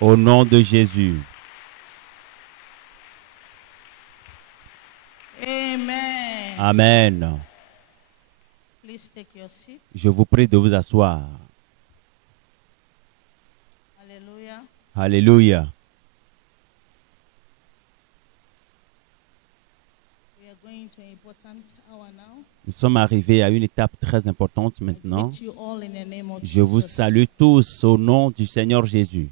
Au nom de Jésus. Amen. Amen. Please take your seat. Je vous prie de vous asseoir. Hallelujah. Alléluia. We are going to an important hour now. Nous sommes arrivés à une étape très importante maintenant. I greet you all in the name of Je vous Jesus. salue tous au nom du Seigneur Jésus.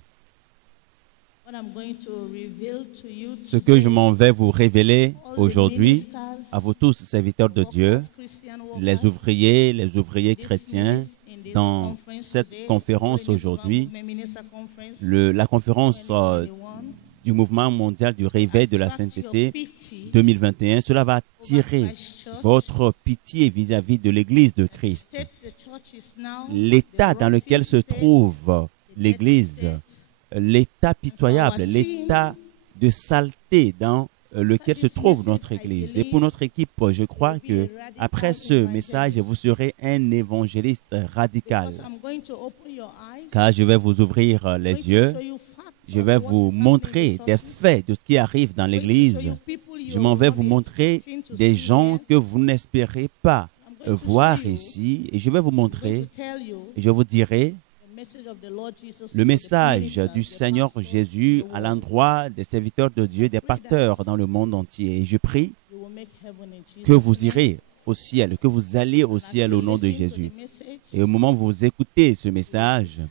What I'm going to reveal to you Ce que je today, m'en vais vous révéler all the aujourd'hui, ministers, à vous tous, serviteurs de Dieu, workers, Christian les workers, ouvriers this chrétiens, minute, in this dans conference cette today, conférence during this One aujourd'hui, Movement Minister Conference la conférence 2021, du mouvement mondial du réveil de la attract your sainteté pity 2021, cela va over attirer Christ Church. votre pitié vis-à-vis de l'Église de Christ. State the church is now L'état the dans lequel rotten se state, trouve the l'Église, dirty state. l'état pitoyable, Our l'état de saleté dans lequel se trouve notre Église. Et pour notre équipe, je crois que après ce message, vous serez un évangéliste radical, Because I'm going to open your eyes, car je vais vous ouvrir I'm going les to yeux. show you facts Je of vais what vous is happening montrer in the des churches. faits de ce qui arrive dans I'm going to show l'Église. you people Je you'll m'en vais not vous be montrer expecting to des see gens here. que vous n'espérez pas I'm going to voir show you, ici. Et je vais vous I'm going montrer, to tell you et je vous dirai the message of the Lord Jesus le to the message ministers, du the Seigneur pastors Jésus in the à world. l'endroit des serviteurs de Dieu, des pasteurs dans le monde entier. Et je prie You will make heaven in Jesus' que vous name. irez au ciel, que vous allez au And as ciel you au nom de listen to Jésus. the message, Et au moment où vous écoutez ce message, decide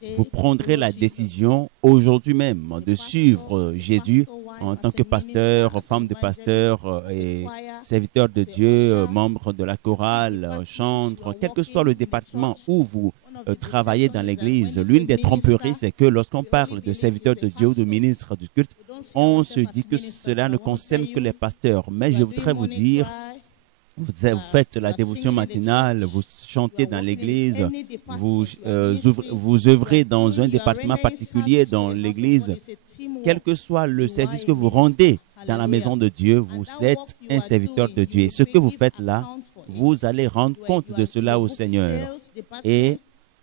today vous to prendrez follow la Jesus. décision aujourd'hui même As a de pastor, suivre as a Jésus pastor wife, en as tant a que pasteur, minister, as femme an de evangelist, pasteur as a et choir, serviteur de as a Dieu, usher, membre de la chorale, department chantre, you are quel que soit le working in the département church, où vous one of the travaillez deception dans is that l'Église, when we l'une say des tromperies, minister, c'est que lorsqu'on we only parle de believe serviteurs in de the Dieu ou de pastors. ministres du culte, We don't see on se ourselves dit as que ministers, cela but ne I want to concerne tell que les you, pasteurs. Mais you je are voudrais doing vous morning dire, cry, vous you faites are la dévotion singing in the matinale, church, vous you chantez are dans working in l'Église, any vous, department, you are ministering, vous you œuvrez are dans un doing, you are département rendering particulier service to dans the house of God. l'Église. It's a teamwork. Quel que soit le You are service a que vous minister. rendez dans la Hallelujah. maison de Dieu, And vous that êtes work you un are serviteur doing, de Dieu. you Et ce que vous give faites là, account for it. vous allez rendre compte You de are cela in the au book Seigneur. sales department, Et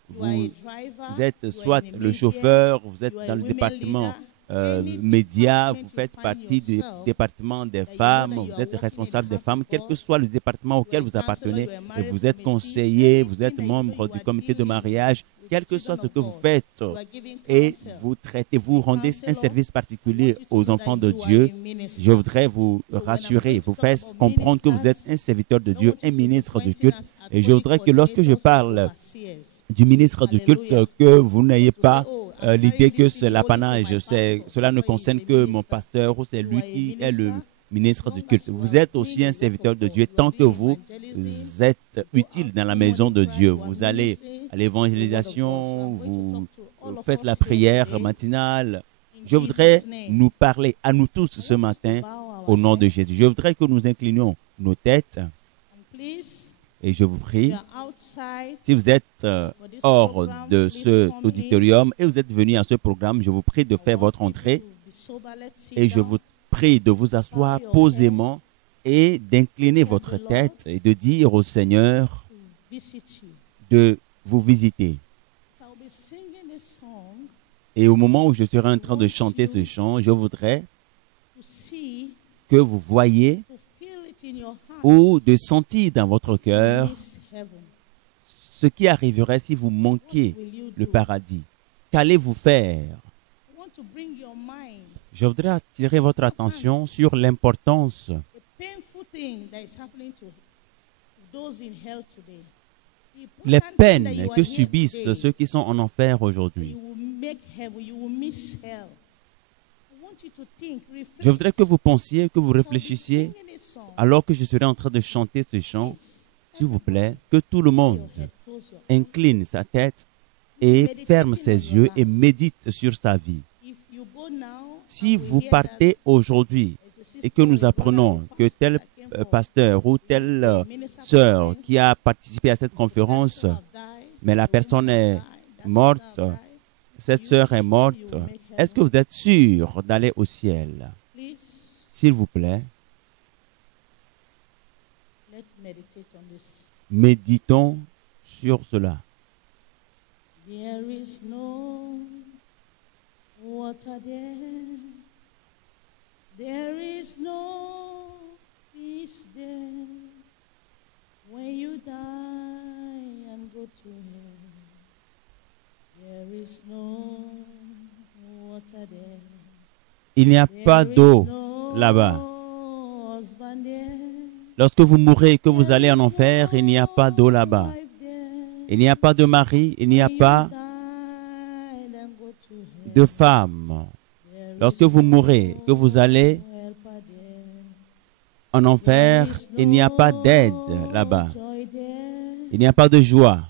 you are a vous driver, êtes you are soit in the le media, chauffeur, vous êtes you are dans a le women département leader. Any média, department vous you faites find partie du yourself, département des that you know femmes, that you vous are êtes working in the responsable des house femmes, of quel que God, soit le département you are auquel a vous counselor, appartenez, you are a et marriage vous êtes committee, conseiller, vous anything êtes that you know membre you du are comité de doing mariage, with quel the que soit children ce of que vous God, faites, you are giving et counsel. vous traitez, vous A rendez un counselor, service I particulier want you to aux know enfants that de you are Dieu, a minister. je voudrais vous So when I'm rassurer, going to vous talk faire about comprendre que vous êtes ministers, un serviteur de I don't Dieu, want un you to be ministre du pointing culte, at et je calling voudrais que lorsque je coordinators or parle overseers. du ministre du culte, Hallelujah. que vous n'ayez But to say, pas oh, I'm l'idée carrying que this c'est CD only to l'apanage, my pastor. cela ne No, he is concerne a que mon minister. pasteur ou c'est You lui are a qui est le minister. ministre As du long culte. as you Vous are êtes doing aussi un the work serviteur of de God, Dieu you are tant que doing vous evangelism, êtes you go utile out dans la in maison morning de cry, Dieu. you are Vous allez ministering à the word of God. So l'évangélisation, I'm going to vous talk to all of faites la us here prière today matinale. in Je voudrais Jesus' name. nous parler à nous tous I ce want us to matin bow our au nom de head. Jésus. Je voudrais que nous inclinions nos têtes And please, et je vous if prie, you are outside si vous êtes for this hors program, de please cet come in. auditorium et vous êtes venu à ce programme, je vous prie de I faire want votre people entrée to be sober. Let's sit et je down. vous prie de vous asseoir Bow your posément et d'incliner Tell votre the Lord tête et de dire au Seigneur to visit you. de vous visiter. So I'll be singing this song Et au moment où je serai en train de chanter ce chant, je voudrais to see, que vous voyez to feel it in your heart. ou de sentir dans votre You cœur miss heaven. ce qui arriverait si vous What manquez will you le do? paradis. Qu'allez-vous faire? I want to bring your mind Je voudrais attirer votre attention sur l'importance a painful thing that is happening to those in hell today. The les important thing peines that you are que here subissent today, ceux qui sont en enfer that aujourd'hui. you will make heaven, you will miss hell. I want you to think, reflect. Je voudrais que vous pensiez, que vous So I'll be réfléchissiez, singing this song. alors que je serai en train de chanter ce chant, Please, s'il vous plaît, que tout le bow monde your head, close your eyes. incline sa tête et ferme ses yeux et médite sur sa vie. If you go now, Si and we vous hear partez that aujourd'hui there's a sister et que nous or a brother, apprenons a que pastor tel that came for pasteur ou telle a minister sœur conference, qui a participé à cette the conférence, person have died, mais la the personne woman est have died, that morte, sister have died, cette you sœur est sure morte, you will make est-ce que heaven? vous êtes sûr d'aller au ciel? Please, S'il vous plaît, let's meditate on this. méditons sur cela. There is no what are there? There is no peace there. When you die and go to hell, there is no water there. Il n'y a pas d'eau là-bas. Lorsque vous mourrez et que vous allez en enfer, il n'y a pas d'eau là-bas. Il n'y a pas de mari, il n'y a pas de femme. Lorsque vous mourrez, que vous allez en enfer, il n'y a pas d'aide là-bas. Il n'y a pas de joie.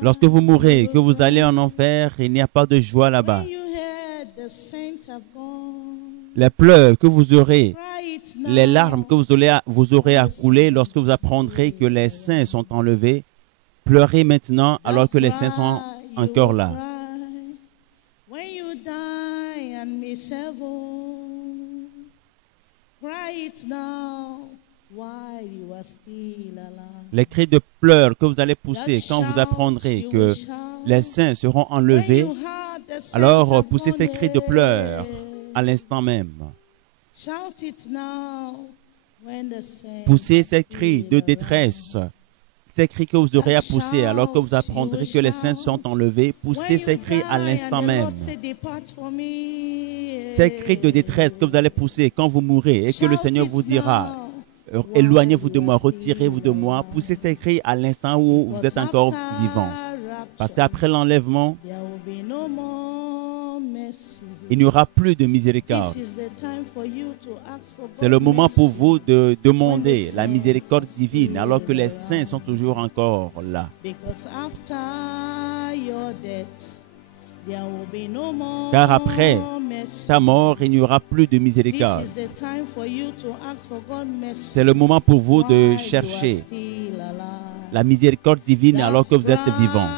Lorsque vous mourrez, que vous allez en enfer, il n'y a pas de joie là-bas. Les pleurs que vous aurez, les larmes que vous aurez à couler lorsque vous apprendrez que les saints sont enlevés, pleurez maintenant alors que les saints sont encore là. Les cris de pleurs que vous allez pousser quand vous apprendrez que les saints seront enlevés, alors poussez ces cris de pleurs à l'instant même. Poussez ces cris de détresse, ces cris que vous aurez à pousser alors que vous apprendrez que les saints sont enlevés. Poussez ces cris à l'instant même. Ces cris de détresse que vous allez pousser quand vous mourrez et que le Seigneur vous dira « Éloignez-vous de moi, retirez-vous de moi ». Poussez ces cris à l'instant où vous êtes encore vivant. Parce qu'après l'enlèvement, il n'y aura plus de miséricorde. C'est le moment pour vous de demander la miséricorde divine alors que les saints sont toujours encore là. Car après ta mort, il n'y aura plus de miséricorde. C'est le moment pour vous de chercher la miséricorde divine alors que vous êtes vivant.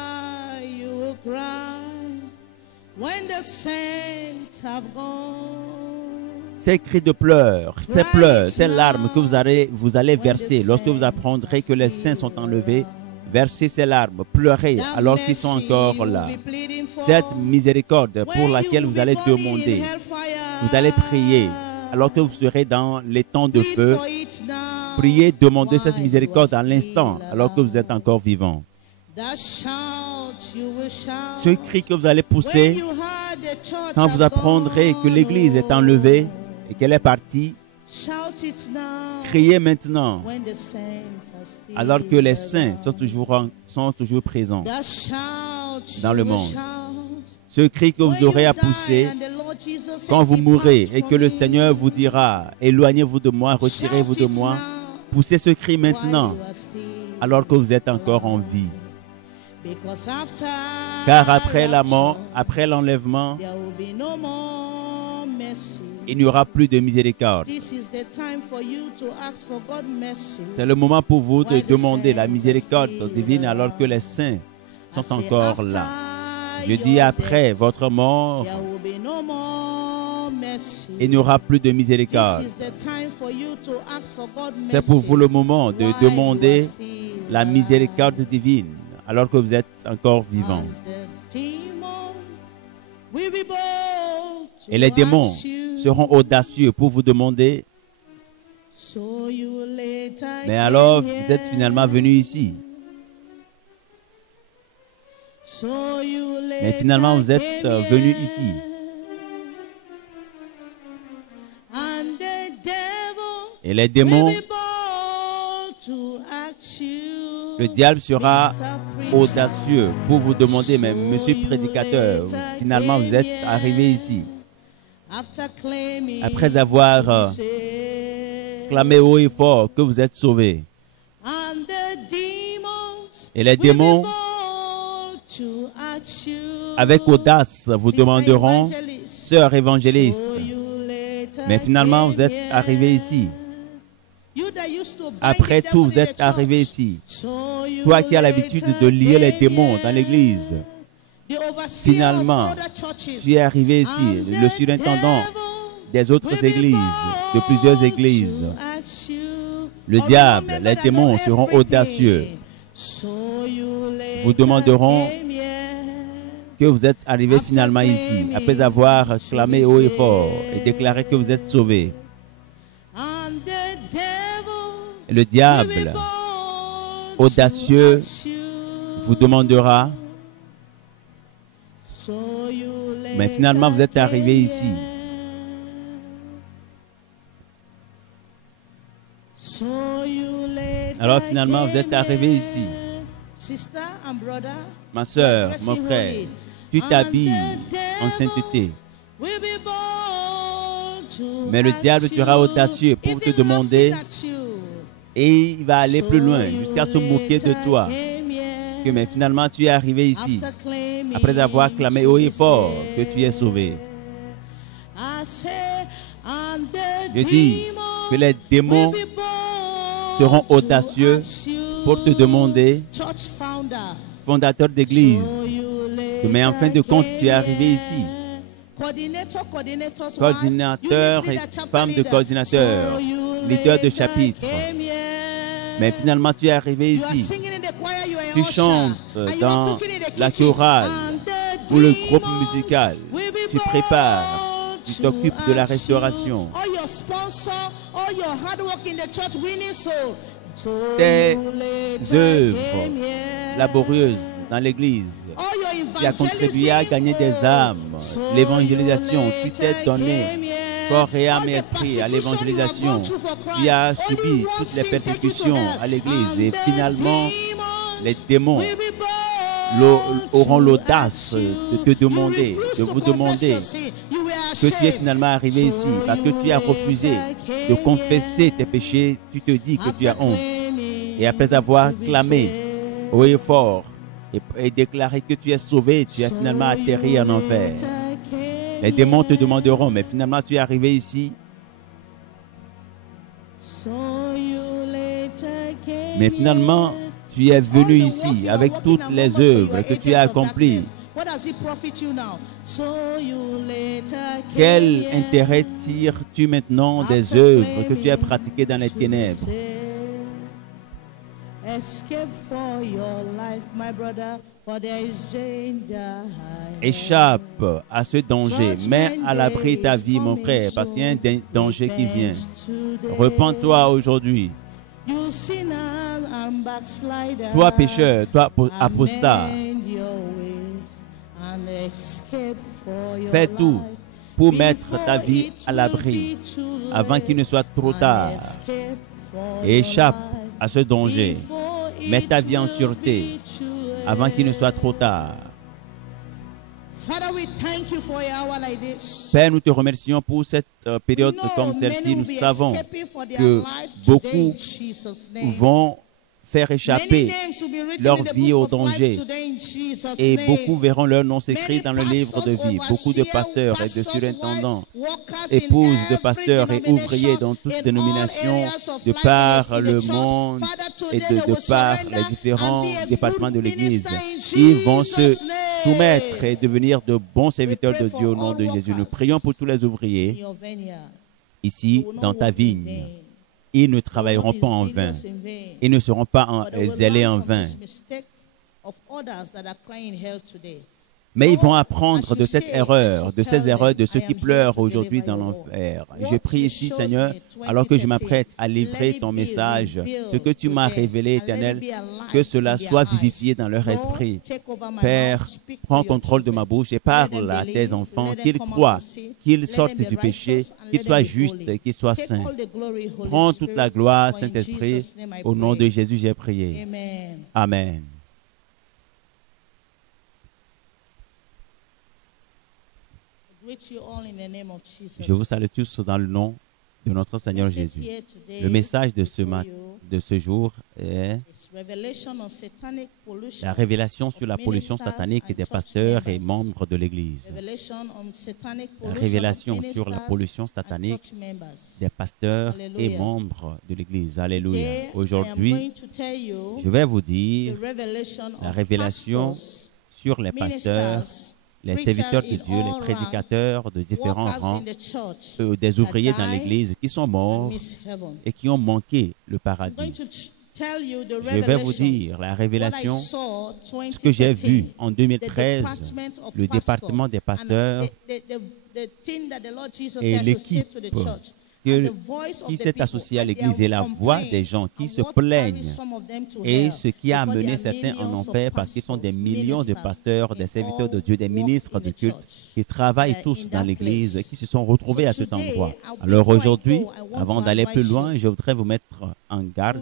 Ces cris de pleurs, ces larmes que vous allez verser lorsque vous apprendrez que les saints sont enlevés, versez ces larmes, pleurez alors qu'ils sont encore là. Cette miséricorde pour laquelle vous allez demander, vous allez prier alors que vous serez dans les temps de feu. Priez, demandez cette miséricorde à l'instant alors que vous êtes encore vivant. Ce cri que vous allez pousser quand vous apprendrez que l'Église est enlevée et qu'elle est partie, criez maintenant alors que les saints sont toujours présents dans le monde. Ce cri que vous aurez à pousser quand vous mourrez et que le Seigneur vous dira « Éloignez-vous de moi, retirez-vous de moi », poussez ce cri maintenant alors que vous êtes encore en vie. Car après la mort, après l'enlèvement, il n'y aura plus de miséricorde. C'est le moment pour vous de demander la miséricorde divine alors que les saints sont encore là. Je dis après votre mort, il n'y aura plus de miséricorde. C'est pour vous le moment de demander la miséricorde divine alors que vous êtes encore vivant. Et les démons seront audacieux pour vous demander, mais alors vous êtes finalement venu ici. Mais finalement vous êtes venu ici. Et les démons, le diable sera audacieux pour vous demander, mais monsieur prédicateur, finalement vous êtes arrivé ici. Après avoir clamé haut et fort que vous êtes sauvé. Et les démons, avec audace, vous demanderont, sœur évangéliste, mais finalement vous êtes arrivé ici. Après tout, vous êtes arrivé ici. Toi qui as l'habitude de lier les démons dans l'église, Finalement, tu es arrivé ici, le surintendant des autres églises, de plusieurs églises. Le diable, les démons seront audacieux. Vous demanderont que vous êtes arrivé finalement ici, après avoir clamé haut et fort et déclaré que vous êtes sauvés. Le diable, audacieux, vous demandera, mais finalement vous êtes arrivé ici. Alors finalement vous êtes arrivé ici. Ma soeur, mon frère, tu t'habilles en sainteté. Mais le diable sera audacieux pour te demander et il va aller plus loin jusqu'à se moquer de toi. Mais finalement tu es arrivé ici après avoir clamé haut et fort que tu es sauvé. Je dis que les démons seront audacieux pour te demander, fondateur d'église, mais en fin de compte tu es arrivé ici. Coordinateur et femme de coordinateur, leader de chapitre. Mais finalement tu es arrivé ici. Tu chantes dans la chorale ou le groupe musical. Tu prépares, tu t'occupes de la restauration. Tes œuvres laborieuses dans l'église. Tu as contribué à gagner des âmes. L'évangélisation, tu t'es donné corps et âme et esprit à l'évangélisation. Tu as subi toutes les persécutions à l'église et finalement les démons auront l'audace de te demander, de vous demander que tu es finalement arrivé ici parce que tu as refusé de confesser tes péchés. Tu te dis que tu as honte. Et après avoir clamé haut et fort et déclaré que tu es sauvé, tu as finalement atterri en enfer. Les démons te demanderont, mais finalement tu es arrivé ici. Mais finalement, tu es venu ici avec toutes les œuvres que tu as accomplies. Quel intérêt tires-tu maintenant des œuvres que tu as pratiquées dans les ténèbres? Échappe à ce danger, mets à l'abri ta vie, mon frère, parce qu'il y a un danger qui vient. Repens-toi aujourd'hui. Toi pécheur, toi apostat, fais tout pour mettre ta vie à l'abri avant qu'il ne soit trop tard. Et échappe à ce danger. Mets ta vie en sûreté avant qu'il ne soit trop tard. Père, nous te remercions pour cette période comme celle-ci. Nous savons que beaucoup vont faire échapper leur vie au danger et beaucoup verront leur nom s'écrit dans le livre de vie. Beaucoup de pasteurs et de surintendants, épouses de pasteurs et ouvriers dans toutes dénominations de par le monde et de par les différents départements de l'Église. Ils vont se soumettre et devenir de bons serviteurs de Dieu au nom de Jésus. Nous prions pour tous les ouvriers ici dans ta vigne. Ils ne travailleront pas en vain. Ils ne seront pas zélés en vain. Mais ils vont apprendre de cette erreur, de ces erreurs de ceux qui pleurent aujourd'hui dans l'enfer. Je prie ici, Seigneur, alors que je m'apprête à livrer ton message, ce que tu m'as révélé, Éternel, que cela soit vivifié dans leur esprit. Père, prends contrôle de ma bouche et parle à tes enfants, qu'ils croient, qu'ils sortent du péché, qu'ils soient justes et qu'ils soient saints. Prends toute la gloire, Saint-Esprit. Au nom de Jésus, j'ai prié. Amen. Je vous salue tous dans le nom de notre Seigneur Jésus. Le message de ce jour est la révélation sur la pollution satanique des pasteurs et membres de l'Église. La révélation sur la pollution satanique des pasteurs et membres de l'Église. Alléluia. Aujourd'hui, je vais vous dire la révélation sur les pasteurs, les serviteurs de Dieu, les prédicateurs de différents rangs, des ouvriers dans l'Église qui sont morts et qui ont manqué le paradis. Je vais vous dire la révélation, ce que j'ai vu en 2013, le département des pasteurs et l'équipe qui s'est associée à l'Église et la voix des gens qui se plaignent et ce qui a amené certains en enfer parce qu'ils sont des millions de pasteurs, des serviteurs de Dieu, des ministres de culte qui travaillent tous dans l'Église et qui se sont retrouvés à cet endroit. Alors aujourd'hui, avant d'aller plus loin, je voudrais vous mettre en garde.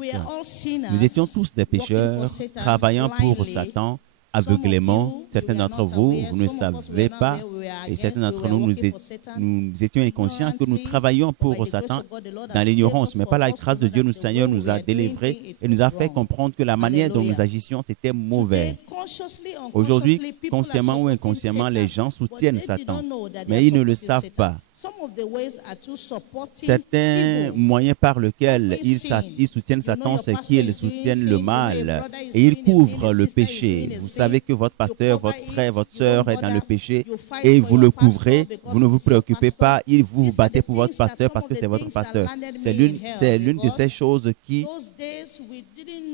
Nous étions tous des pécheurs travaillant pour Satan aveuglément. Certains d'entre vous, vous ne savez pas, et certains d'entre nous, nous étions inconscients que nous travaillions pour Satan dans l'ignorance. Mais par la grâce de Dieu, le Seigneur nous a délivrés et nous a fait comprendre que la manière dont nous agissions, c'était mauvais. Aujourd'hui, consciemment ou inconsciemment, les gens soutiennent Satan, mais ils ne le savent pas. Certains moyens par lesquels ils soutiennent Satan, c'est qu'ils soutiennent le mal et ils couvrent le péché. Vous savez que votre pasteur, votre frère, votre sœur est dans le péché et vous le couvrez, vous ne vous préoccupez pas, vous vous battez pour votre pasteur parce que c'est votre pasteur. C'est l'une de ces choses qui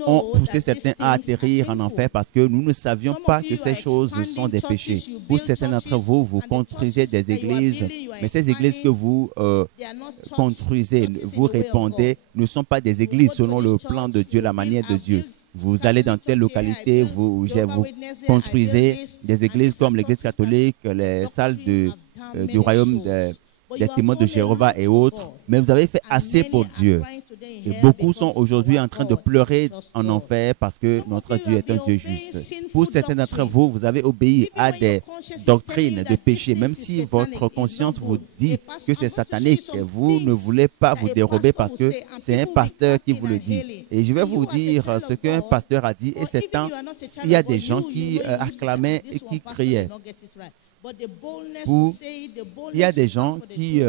ont poussé certains à atterrir en enfer parce que nous ne savions pas que ces choses sont des péchés. Pour certains d'entre vous, vous construisez des églises, mais ces églises que vous construisez, vous répandez, ne sont pas des églises selon le plan de Dieu, la manière de Dieu. Vous allez dans telle localité, vous construisez des églises comme l'église catholique, les salles du royaume des témoins de Jéhovah et autres, mais vous avez fait assez pour Dieu. Et beaucoup sont aujourd'hui en train de pleurer en enfer parce que notre Dieu est un Dieu juste. Pour certains d'entre vous, vous avez obéi à des doctrines de péché, même si votre conscience vous dit que c'est satanique, vous ne voulez pas vous dérober parce que c'est un pasteur qui vous le dit. Et je vais vous dire ce qu'un pasteur a dit, et c'est temps, il y a des gens qui acclamaient et qui criaient. Il y a des gens qui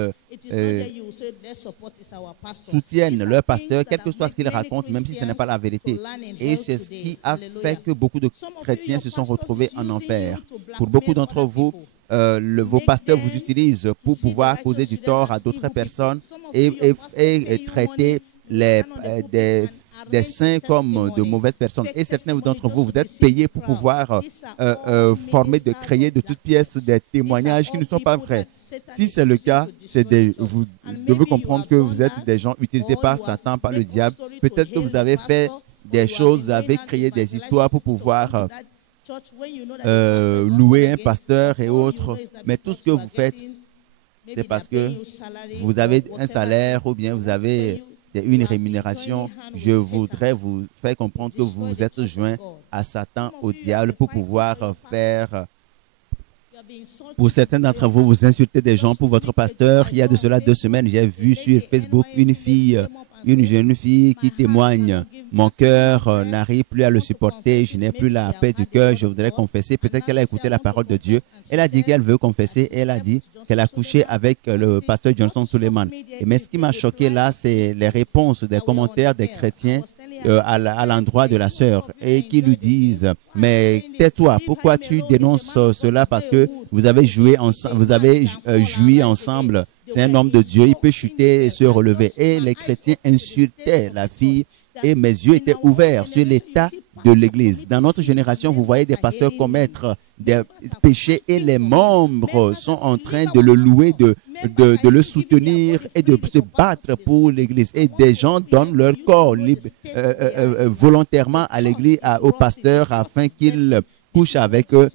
soutiennent leur pasteur, quel que soit ce qu'il raconte, même si ce n'est pas la vérité. Et c'est ce qui a fait que beaucoup de chrétiens se sont retrouvés en enfer. Pour beaucoup d'entre vous, vos pasteurs vous utilisent pour pouvoir causer du tort à d'autres personnes et traiter des saints comme de mauvaises personnes. Et certains d'entre vous, vous êtes payés pour pouvoir créer de toutes pièces des témoignages qui ne sont pas vrais. Si c'est le cas, vous devez comprendre que vous êtes des gens utilisés par Satan, par le diable. Peut-être que vous avez fait des choses, vous avez créé des histoires pour pouvoir louer un pasteur et autres. Mais tout ce que vous faites, c'est parce que vous avez un salaire ou bien vous avez une rémunération. Je voudrais vous faire comprendre que vous vous êtes joints à Satan, au diable, pour pouvoir faire... Pour certains d'entre vous, vous insultez des gens pour votre pasteur. Il y a de cela 2 semaines, j'ai vu sur Facebook une jeune fille qui témoigne. Mon cœur n'arrive plus à le supporter, je n'ai plus la paix du cœur, je voudrais confesser. Peut-être qu'elle a écouté la parole de Dieu. Elle a dit qu'elle veut confesser. Elle a dit qu'elle a couché avec le pasteur Johnson Suleiman. Mais ce qui m'a choqué là, c'est les réponses des commentaires des chrétiens à l'endroit de la sœur et qui lui disent « Mais tais-toi, pourquoi tu dénonces cela parce que vous avez joui ensemble. C'est un homme de Dieu, il peut chuter et se relever. » Et les chrétiens insultaient la fille et mes yeux étaient ouverts sur l'état de l'Église. Dans notre génération, vous voyez des pasteurs commettre des péchés et les membres sont en train de le louer, de le soutenir et de se battre pour l'Église. Et des gens donnent leur corps volontairement à l'Église, au pasteur, afin qu'il couche avec eux.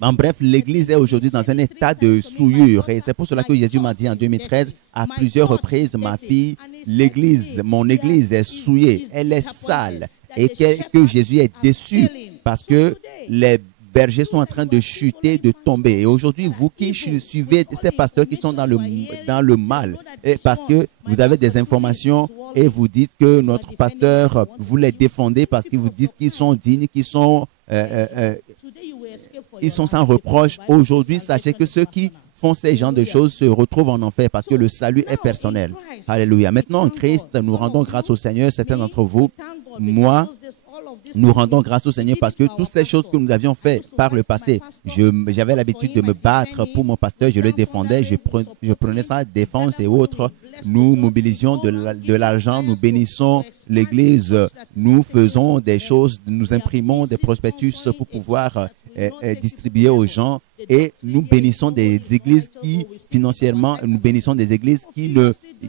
En bref, l'Église est aujourd'hui dans un état de souillure. Et c'est pour cela que Jésus m'a dit en 2013, à plusieurs reprises, ma fille, mon Église est souillée, elle est sale. Et que Jésus est déçu parce que les bergers sont en train de chuter, de tomber. Et aujourd'hui, vous qui suivez ces pasteurs qui sont dans le mal, et parce que vous avez des informations et vous dites que notre pasteur, vous les défendez parce que vous dites qu'ils sont dignes, qu'ils sont sans reproche. Aujourd'hui, sachez que ceux qui font ces genres de choses se retrouvent en enfer parce que le salut est personnel. Alléluia. Maintenant, en Christ, nous rendons grâce au Seigneur. Certains d'entre vous, moi, Nous rendons grâce au Seigneur parce que toutes ces choses que nous avions faites par le passé, j'avais l'habitude de me battre pour mon pasteur, je le défendais, je prenais sa défense et autres. Nous mobilisions de l'argent, nous bénissons l'Église, nous faisons des choses, nous imprimons des prospectus pour pouvoir distribuer aux gens et nous bénissons des églises qui, financièrement, nous bénissons des églises qui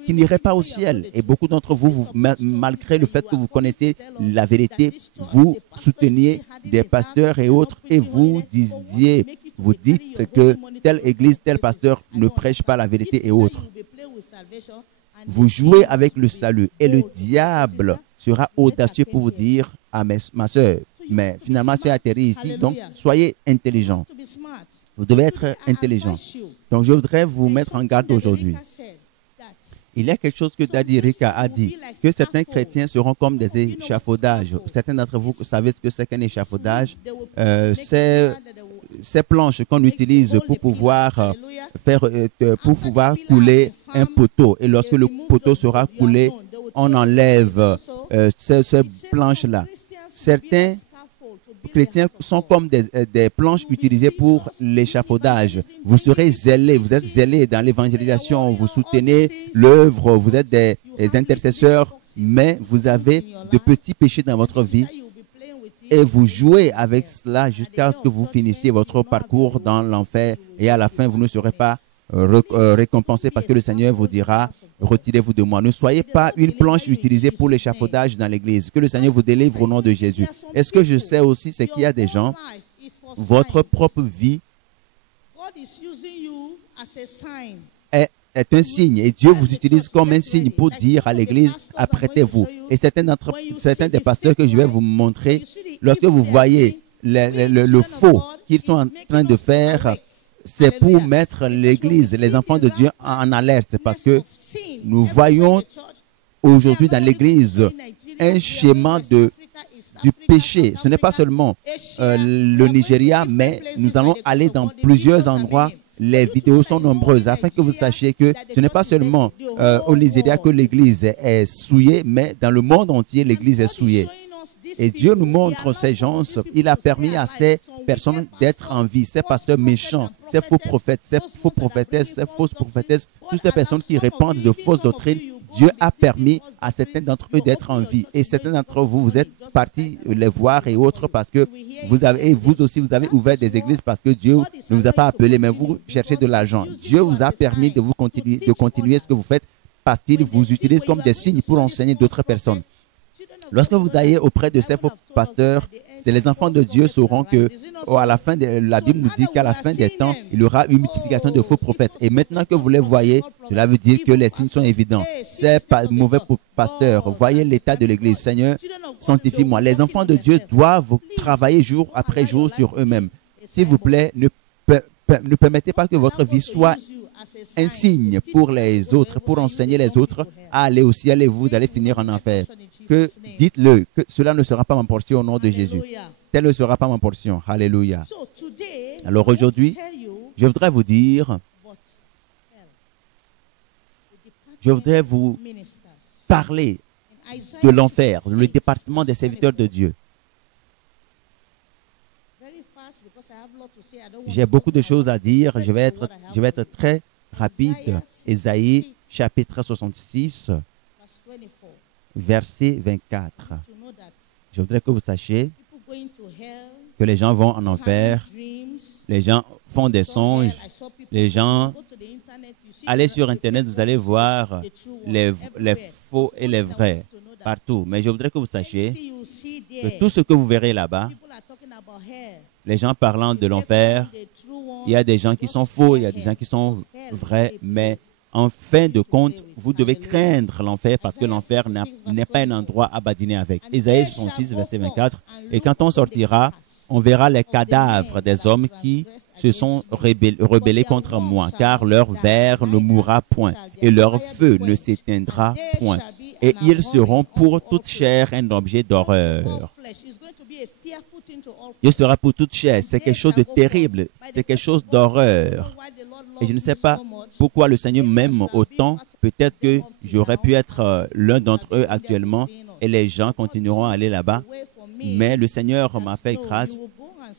n'iraient pas au ciel. Et beaucoup d'entre vous, malgré le fait que vous connaissez la vérité, vous souteniez des pasteurs et autres et vous dites que telle église, tel pasteur ne prêche pas la vérité et autres. Vous jouez avec le salut et le diable sera audacieux pour vous dire « Ah, ma soeur, mais finalement, tu as atterri ici, donc soyez intelligent. » Vous devez être intelligent. Donc, je voudrais vous mettre en garde aujourd'hui. Il y a quelque chose que Daddy Rika a dit, que certains chrétiens seront comme des échafaudages. Certains d'entre vous savez ce que c'est qu'un échafaudage. Ces planches qu'on utilise pour pouvoir couler un poteau. Et lorsque le poteau sera coulé, on enlève ces planches-là. Certains chrétiens sont comme des planches utilisées pour l'échafaudage. Vous serez zélés, vous êtes zélés dans l'évangélisation, vous soutenez l'œuvre, vous êtes des intercesseurs, mais vous avez de petits péchés dans votre vie et vous jouez avec cela jusqu'à ce que vous finissiez votre parcours dans l'enfer et à la fin, vous ne serez pas récompensé parce que le Seigneur vous dira « Retirez-vous de moi ». Ne soyez pas une planche utilisée pour l'échafaudage dans l'Église. Que le Seigneur vous délivre au nom de Jésus. Est-ce que je sais aussi, c'est qu'il y a des gens, votre propre vie est un signe et Dieu vous utilise comme un signe pour dire à l'Église « Apprêtez-vous ». Et certains des pasteurs que je vais vous montrer, lorsque vous voyez le faux qu'ils sont en train de faire, c'est pour mettre l'Église, les enfants de Dieu en alerte parce que nous voyons aujourd'hui dans l'Église un schéma du péché. Ce n'est pas seulement le Nigeria, mais nous allons aller dans plusieurs endroits. Les vidéos sont nombreuses afin que vous sachiez que ce n'est pas seulement au Nigeria que l'Église est souillée, mais dans le monde entier, l'Église est souillée. Et Dieu nous montre ces gens, il a permis à ces personnes d'être en vie, ces pasteurs méchants, ces faux prophètes, ces faux prophétesses, ces fausses prophétesses, toutes ces personnes qui répandent de fausses doctrines. Dieu a permis à certains d'entre eux d'être en vie. Et certains d'entre vous, vous êtes partis les voir et autres parce que vous aussi, vous avez ouvert des églises parce que Dieu ne vous a pas appelé, mais vous cherchez de l'argent. Dieu vous a permis de continuer ce que vous faites parce qu'il vous utilise comme des signes pour enseigner d'autres personnes. Lorsque vous allez auprès de ces faux pasteurs, c'est les enfants de Dieu sauront que à la fin la Bible nous dit qu'à la fin des temps, il y aura une multiplication de faux prophètes. Et maintenant que vous les voyez, cela veut dire que les signes sont évidents. Ces mauvais pasteurs, voyez l'état de l'Église. Seigneur, sanctifie-moi. Les enfants de Dieu doivent travailler jour après jour sur eux-mêmes. S'il vous plaît, ne permettez pas que votre vie soit un signe pour les autres, pour enseigner les autres à aller au ciel et vous allez finir en enfer. Dites-le, que cela ne sera pas ma portion au nom de Jésus. Telle ne sera pas ma portion. Alléluia. Alors aujourd'hui, je voudrais vous dire, je voudrais vous parler de l'enfer, le département des serviteurs de Dieu. J'ai beaucoup de choses à dire. Je vais être très rapide. Ésaïe, chapitre 66, verset 24. Je voudrais que vous sachiez que les gens vont en enfer, les gens font des songes, les gens... Allez sur Internet, vous allez voir les faux et les vrais partout. Mais je voudrais que vous sachiez que tout ce que vous verrez là-bas, les gens parlant de l'enfer, il y a des gens qui sont faux, il y a des gens qui sont vrais, mais en fin de compte, vous devez craindre l'enfer parce que l'enfer n'est pas un endroit à badiner avec. Ésaïe 66, verset 24. Et quand on sortira, on verra les cadavres des hommes qui se sont rebellés contre moi, car leur ver ne mourra point et leur feu ne s'éteindra point. Et ils seront pour toute chair un objet d'horreur. Dieu sera pour toute chair. C'est quelque chose de terrible. C'est quelque chose d'horreur. Et je ne sais pas pourquoi le Seigneur m'aime autant. Peut-être que j'aurais pu être l'un d'entre eux actuellement et les gens continueront à aller là-bas Mais le Seigneur m'a fait grâce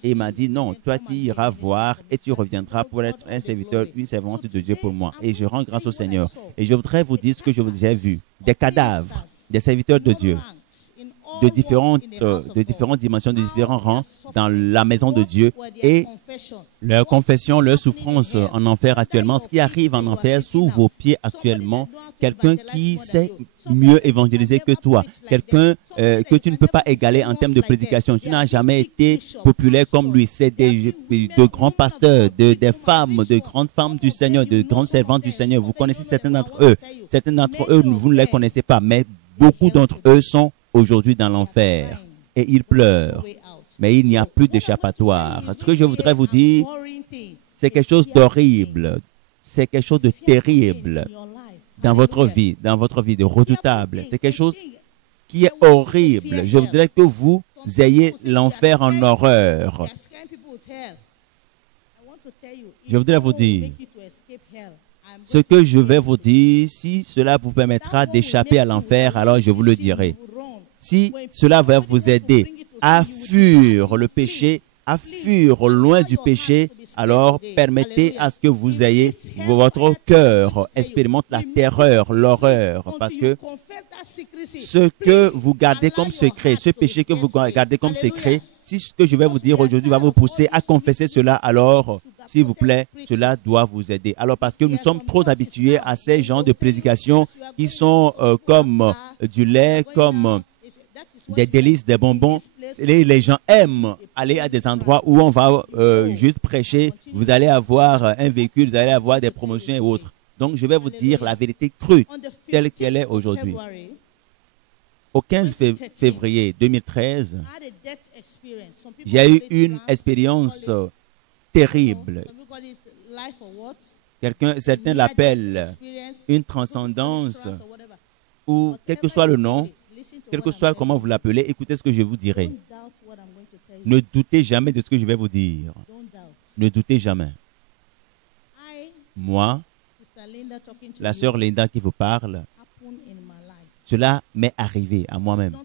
et m'a dit, non, toi tu iras voir et tu reviendras pour être un serviteur, une servante de Dieu pour moi. Et je rends grâce au Seigneur. Et je voudrais vous dire ce que j'ai vu. Des cadavres, des serviteurs de Dieu, de différentes dimensions, de différents rangs dans la maison de Dieu et leur confession, leur souffrance en enfer actuellement. Ce qui arrive en enfer sous vos pieds actuellement, quelqu'un qui sait mieux évangéliser que toi, quelqu'un que tu ne peux pas égaler en termes de prédication. Tu n'as jamais été populaire comme lui. C'est de grands pasteurs, des femmes, de grandes femmes du Seigneur, de grandes servantes du Seigneur. Vous connaissez certains d'entre eux. Certains d'entre eux, vous ne les connaissez pas, mais beaucoup d'entre eux sont aujourd'hui dans l'enfer et ils pleurent. Mais il n'y a plus d'échappatoire. Ce que je voudrais vous dire, c'est quelque chose d'horrible. C'est quelque chose de terrible dans votre vie, de redoutable. C'est quelque chose qui est horrible. Je voudrais que vous ayez l'enfer en horreur. Je voudrais vous dire, ce que je vais vous dire, si cela vous permettra d'échapper à l'enfer, alors je vous le dirai. Si cela va vous aider à fuir le péché, à fuir loin du péché, alors permettez à ce que vous ayez, votre cœur expérimente la terreur, l'horreur, parce que ce que vous gardez comme secret, ce péché que vous gardez comme secret, si ce que je vais vous dire aujourd'hui va vous pousser à confesser cela, alors, s'il vous plaît, cela doit vous aider. Alors, parce que nous sommes trop habitués à ces genres de prédications qui sont comme du lait, comme des délices, des bonbons. Les gens aiment aller à des endroits où on va juste prêcher. Vous allez avoir un véhicule, vous allez avoir des promotions et autres. Donc, je vais vous dire la vérité crue telle qu'elle est aujourd'hui. Au 15 février 2013, j'ai eu une expérience terrible. Certains l'appellent une transcendance ou quel que soit le nom, quel que soit comment vous l'appelez, écoutez ce que je vous dirai. Ne doutez jamais de ce que je vais vous dire. Ne doutez jamais. Moi, la sœur Linda qui vous parle, cela m'est arrivé à moi-même.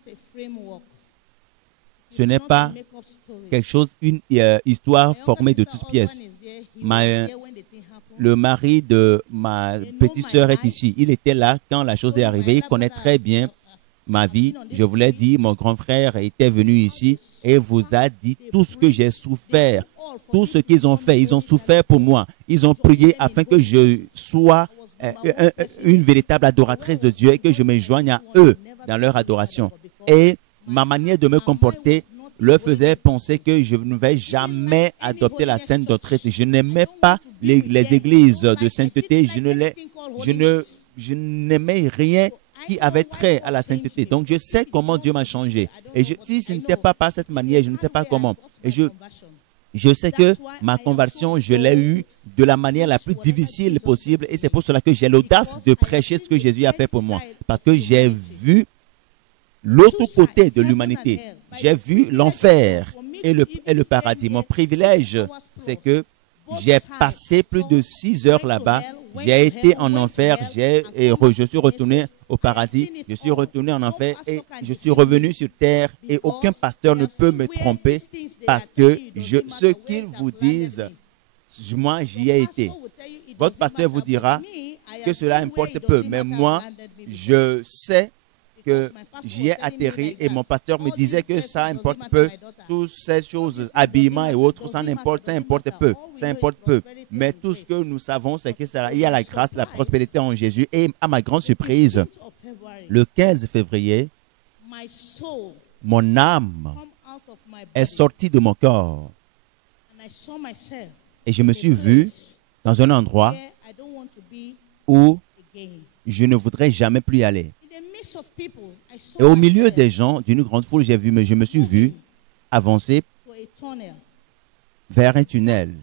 Ce n'est pas quelque chose, une histoire formée de toutes pièces. Le mari de ma petite sœur est ici. Il était là quand la chose est arrivée. Il connaît très bien ma vie. Je vous l'ai dit, mon grand frère était venu ici et vous a dit tout ce que j'ai souffert, tout ce qu'ils ont fait. Ils ont souffert pour moi. Ils ont prié afin que je sois une véritable adoratrice de Dieu et que je me joigne à eux dans leur adoration. Et ma manière de me comporter leur faisait penser que je ne vais jamais adopter la sainte doctrine. Je n'aimais pas les églises de sainteté. Je n'aimais rien qui avait trait à la sainteté. Donc, je sais comment Dieu m'a changé. Et si ce n'était pas par cette manière, je ne sais pas comment. Et je sais que ma conversion, je l'ai eue de la manière la plus difficile possible. Et c'est pour cela que j'ai l'audace de prêcher ce que Jésus a fait pour moi. Parce que j'ai vu l'autre côté de l'humanité. J'ai vu l'enfer et le paradis. Mon privilège, c'est que j'ai passé plus de 6 heures là-bas. J'ai été en enfer, je suis retourné au paradis, je suis retourné en enfer et je suis revenu sur terre et aucun pasteur ne peut me tromper parce que ce qu'ils vous disent, moi j'y ai été. Votre pasteur vous dira que cela importe peu, mais moi je sais que j'y ai atterri et mon pasteur me disait que ça importe peu. Toutes ces choses, habillement et autres, ça importe peu. Mais tout ce que nous savons, c'est qu'il y a la grâce, la prospérité en Jésus. Et à ma grande surprise, le 15 février, mon âme est sortie de mon corps. Et je me suis vu dans un endroit où je ne voudrais jamais plus y aller. Et au milieu des gens, d'une grande foule, je me suis vu avancer vers un tunnel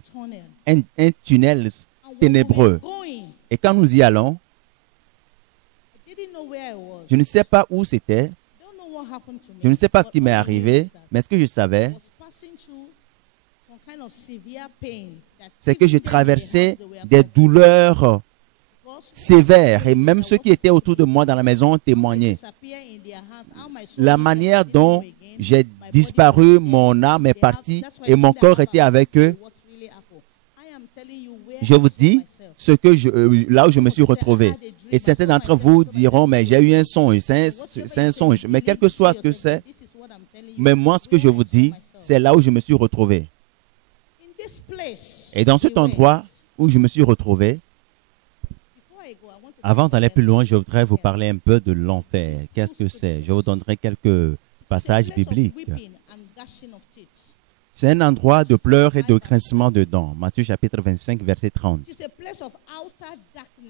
ténébreux. Et quand nous y allons, je ne sais pas où c'était, je ne sais pas ce qui m'est arrivé, mais ce que je savais, c'est que je traversais des douleurs sévères et même ceux qui étaient autour de moi dans la maison ont témoigné. La manière dont j'ai disparu, mon âme est partie et mon corps était avec eux. Je vous dis ce que là où je me suis retrouvé. Et certains d'entre vous diront, mais j'ai eu un songe, c'est un songe. Mais quel que soit ce que c'est, mais moi, ce que je vous dis, c'est là où je me suis retrouvé. Et dans cet endroit où je me suis retrouvé, avant d'aller plus loin, je voudrais vous parler un peu de l'enfer. Qu'est-ce que c'est? Je vous donnerai quelques passages bibliques. C'est un endroit de pleurs et de grincement de dents. Matthieu chapitre 25, verset 30.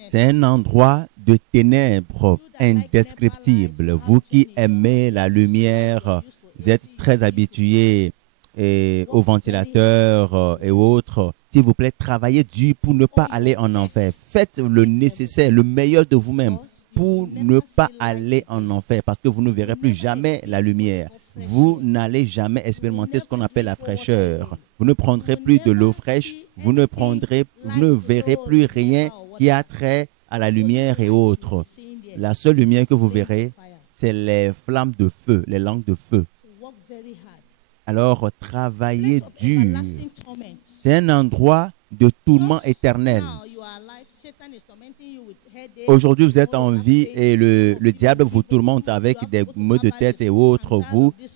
C'est un endroit de ténèbres indescriptibles. Vous qui aimez la lumière, vous êtes très habitués aux ventilateurs et autres. S'il vous plaît, travaillez dur pour ne pas aller en enfer. Faites le nécessaire, le meilleur de vous-même pour ne pas aller en enfer parce que vous ne verrez plus jamais la lumière. Vous n'allez jamais expérimenter ce qu'on appelle la fraîcheur. Vous ne prendrez plus de l'eau fraîche, vous ne verrez plus rien qui a trait à la lumière et autres. La seule lumière que vous verrez, c'est les flammes de feu, les langues de feu. Alors, travaillez dur. C'est un endroit de tourment éternel. Aujourd'hui, vous êtes en vie et le diable vous tourmente avec des maux de tête et autres.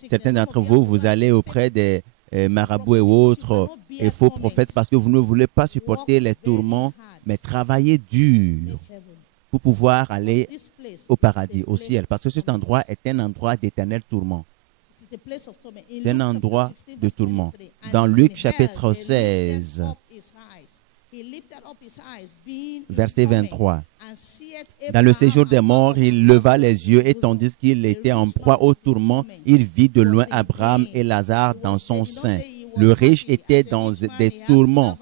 Certains d'entre vous, vous allez auprès des marabouts et autres et faux prophètes parce que vous ne voulez pas supporter les tourments, mais travaillez dur pour pouvoir aller au paradis, au ciel. Parce que cet endroit est un endroit d'éternel tourment. C'est un endroit de tourment. Dans Luc chapitre 16, verset 23. Dans le séjour des morts, il leva les yeux et tandis qu'il était en proie au tourment, il vit de loin Abraham et Lazare dans son sein. Le riche était dans des tourments.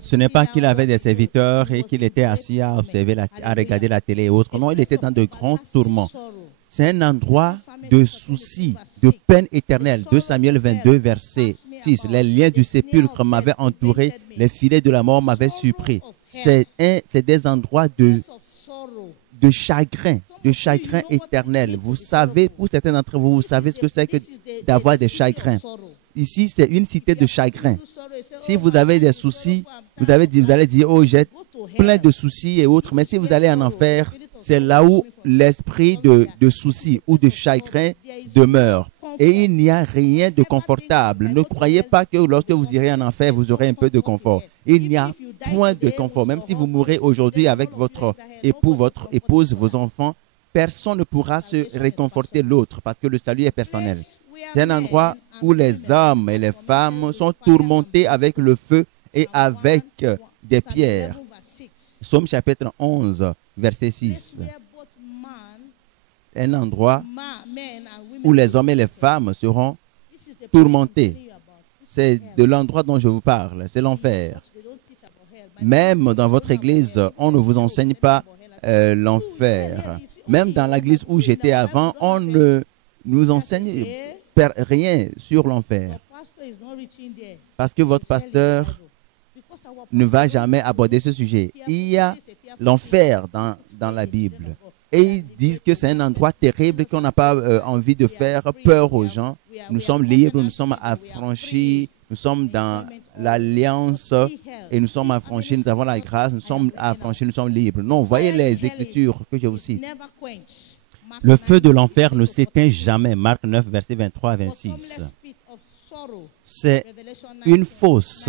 Ce n'est pas qu'il avait des serviteurs et qu'il était assis à observer, à regarder la télé et autres. Non, il était dans de grands tourments. C'est un endroit de soucis, de peine éternelle. 2 Samuel 22, verset 6. Les liens du sépulcre m'avaient entouré, les filets de la mort m'avaient surpris. C'est des endroits de chagrin éternel. Vous savez, pour certains d'entre vous, vous savez ce que c'est que d'avoir des chagrins. Ici, c'est une cité de chagrin. Si vous avez des soucis, vous allez dire, oh, j'ai plein de soucis et autres. Mais si vous allez en enfer, c'est là où l'esprit de souci ou de chagrin demeure. Et il n'y a rien de confortable. Ne croyez pas que lorsque vous irez en enfer, vous aurez un peu de confort. Il n'y a point de confort. Même si vous mourrez aujourd'hui avec votre époux, votre épouse, vos enfants, personne ne pourra se réconforter l'autre parce que le salut est personnel. C'est un endroit où les hommes et les femmes sont tourmentés avec le feu et avec des pierres. Psaume chapitre 11, verset 6. Un endroit où les hommes et les femmes seront tourmentés. C'est de l'endroit dont je vous parle, c'est l'enfer. Même dans votre église, on ne vous enseigne pas l'enfer. Même dans l'église où j'étais avant, on ne nous enseigne rien sur l'enfer. Parce que votre pasteur ne va jamais aborder ce sujet. Il y a l'enfer dans la Bible. Et ils disent que c'est un endroit terrible qu'on n'a pas envie de faire peur aux gens. Nous sommes libres, nous sommes affranchis, nous sommes dans l'alliance et nous sommes affranchis, nous avons la grâce, nous sommes affranchis, nous sommes libres. Non, voyez les Écritures que je vous cite. Le feu de l'enfer ne s'éteint jamais. Marc 9, verset 23 à 26. C'est une fosse,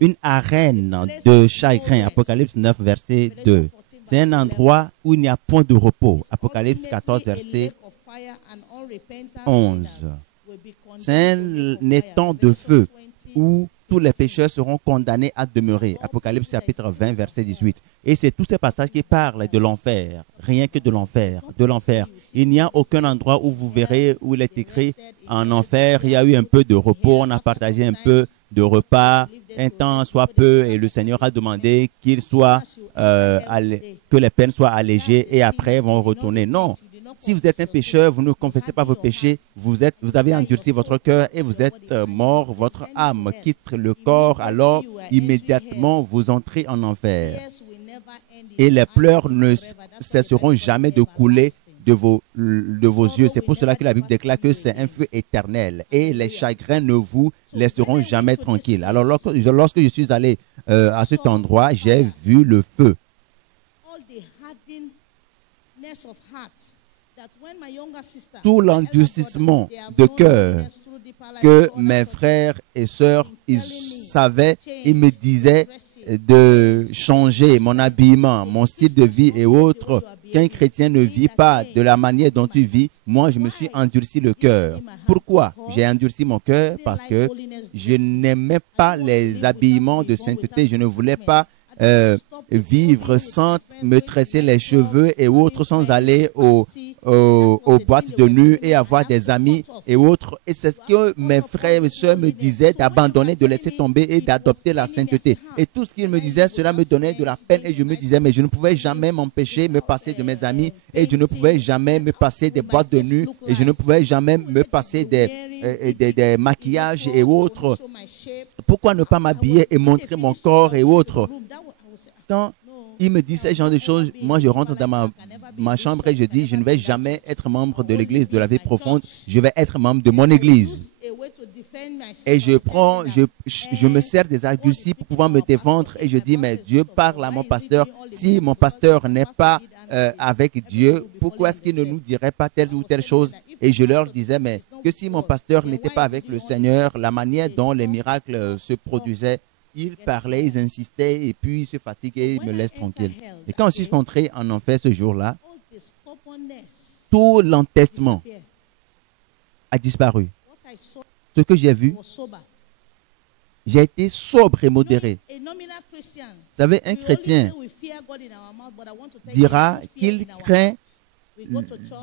une arène de chagrin. Apocalypse 9, verset 2. C'est un endroit où il n'y a point de repos. Apocalypse 14, verset 11. C'est un étang de feu où tous les pécheurs seront condamnés à demeurer. Apocalypse chapitre 20, verset 18. Et c'est tous ces passages qui parlent de l'enfer. Rien que de l'enfer. De l'enfer. Il n'y a aucun endroit où vous verrez où il est écrit en enfer. Il y a eu un peu de repos. On a partagé un peu de repas. Un temps soit peu. Et le Seigneur a demandé que les peines soient allégées et après vont retourner. Non. Si vous êtes un pécheur, vous ne confessez pas vos péchés, vous avez endurci votre cœur et vous êtes mort, votre âme quitte le corps, alors immédiatement vous entrez en enfer. Et les pleurs ne cesseront jamais de couler de vos yeux. C'est pour cela que la Bible déclare que c'est un feu éternel et les chagrins ne vous laisseront jamais tranquille. Alors, lorsque je suis allé à cet endroit, j'ai vu le feu. Tout l'endurcissement de cœur que mes frères et sœurs, ils savaient, ils me disaient de changer mon habillement, mon style de vie et autres, qu'un chrétien ne vit pas de la manière dont tu vis. Moi, je me suis endurci le cœur. Pourquoi j'ai endurci mon cœur? Parce que je n'aimais pas les habillements de sainteté. Je ne voulais pas vivre sans me tresser les cheveux et autres, sans aller aux boîtes de nuit et avoir des amis et autres. Et c'est ce que mes frères et sœurs me disaient, d'abandonner, de laisser tomber et d'adopter la sainteté. Et tout ce qu'ils me disaient, cela me donnait de la peine et je me disais, mais je ne pouvais jamais m'empêcher de me passer de mes amis et je ne pouvais jamais me passer des boîtes de nuit et je ne pouvais jamais me passer des maquillages et autres. Pourquoi ne pas m'habiller et montrer mon corps et autres? Quand il me dit ce genre de choses, moi je rentre dans ma chambre et je dis, je ne vais jamais être membre de l'église de la vie profonde, je vais être membre de mon église. Et je me sers des arguties pour pouvoir me défendre et je dis, mais Dieu parle à mon pasteur. Si mon pasteur n'est pas avec Dieu, pourquoi est-ce qu'il ne nous dirait pas telle ou telle chose? Et je leur disais, mais que si mon pasteur n'était pas avec le Seigneur, la manière dont les miracles se produisaient, ils parlaient, ils insistaient et puis ils se fatiguaient, ils me laissent tranquille. Et quand je suis entré en enfer ce jour-là, tout l'entêtement a disparu. Ce que j'ai vu, j'ai été sobre et modéré. Vous savez, un chrétien dira qu'il craint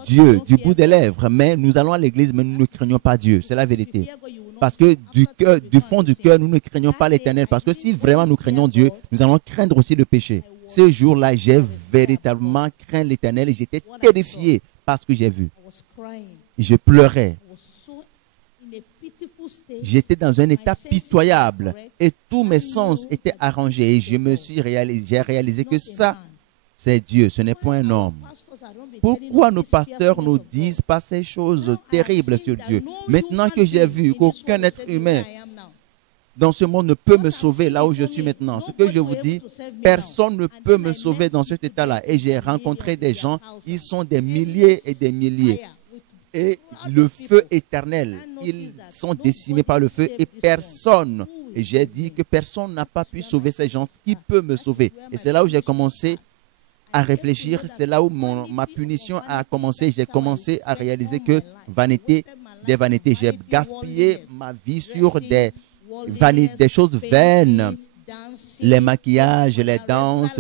Dieu du bout des lèvres, mais nous allons à l'église, mais nous ne craignons pas Dieu. C'est la vérité. Parce que du fond du cœur, nous ne craignons pas l'Éternel. Parce que si vraiment nous craignons Dieu, nous allons craindre aussi le péché. Ce jour-là, j'ai véritablement craint l'Éternel et j'étais terrifié par ce que j'ai vu. Je pleurais. J'étais dans un état pitoyable et tous mes sens étaient arrangés. Et j'ai réalisé que ça, c'est Dieu, ce n'est point un homme. Pourquoi nos pasteurs nous disent pas ces choses terribles sur Dieu? Maintenant que j'ai vu qu'aucun être humain dans ce monde ne peut me sauver là où je suis maintenant, ce que je vous dis, personne ne peut me sauver dans cet état-là. Et j'ai rencontré des gens, ils sont des milliers et des milliers. Et le feu éternel, ils sont décimés par le feu et personne, et j'ai dit que personne n'a pas pu sauver ces gens. Qui peut me sauver? Et c'est là où j'ai commencé à réfléchir, c'est là où ma punition a commencé. J'ai commencé à réaliser que vanité des vanités. J'ai gaspillé ma vie sur des choses vaines, les maquillages, les danses,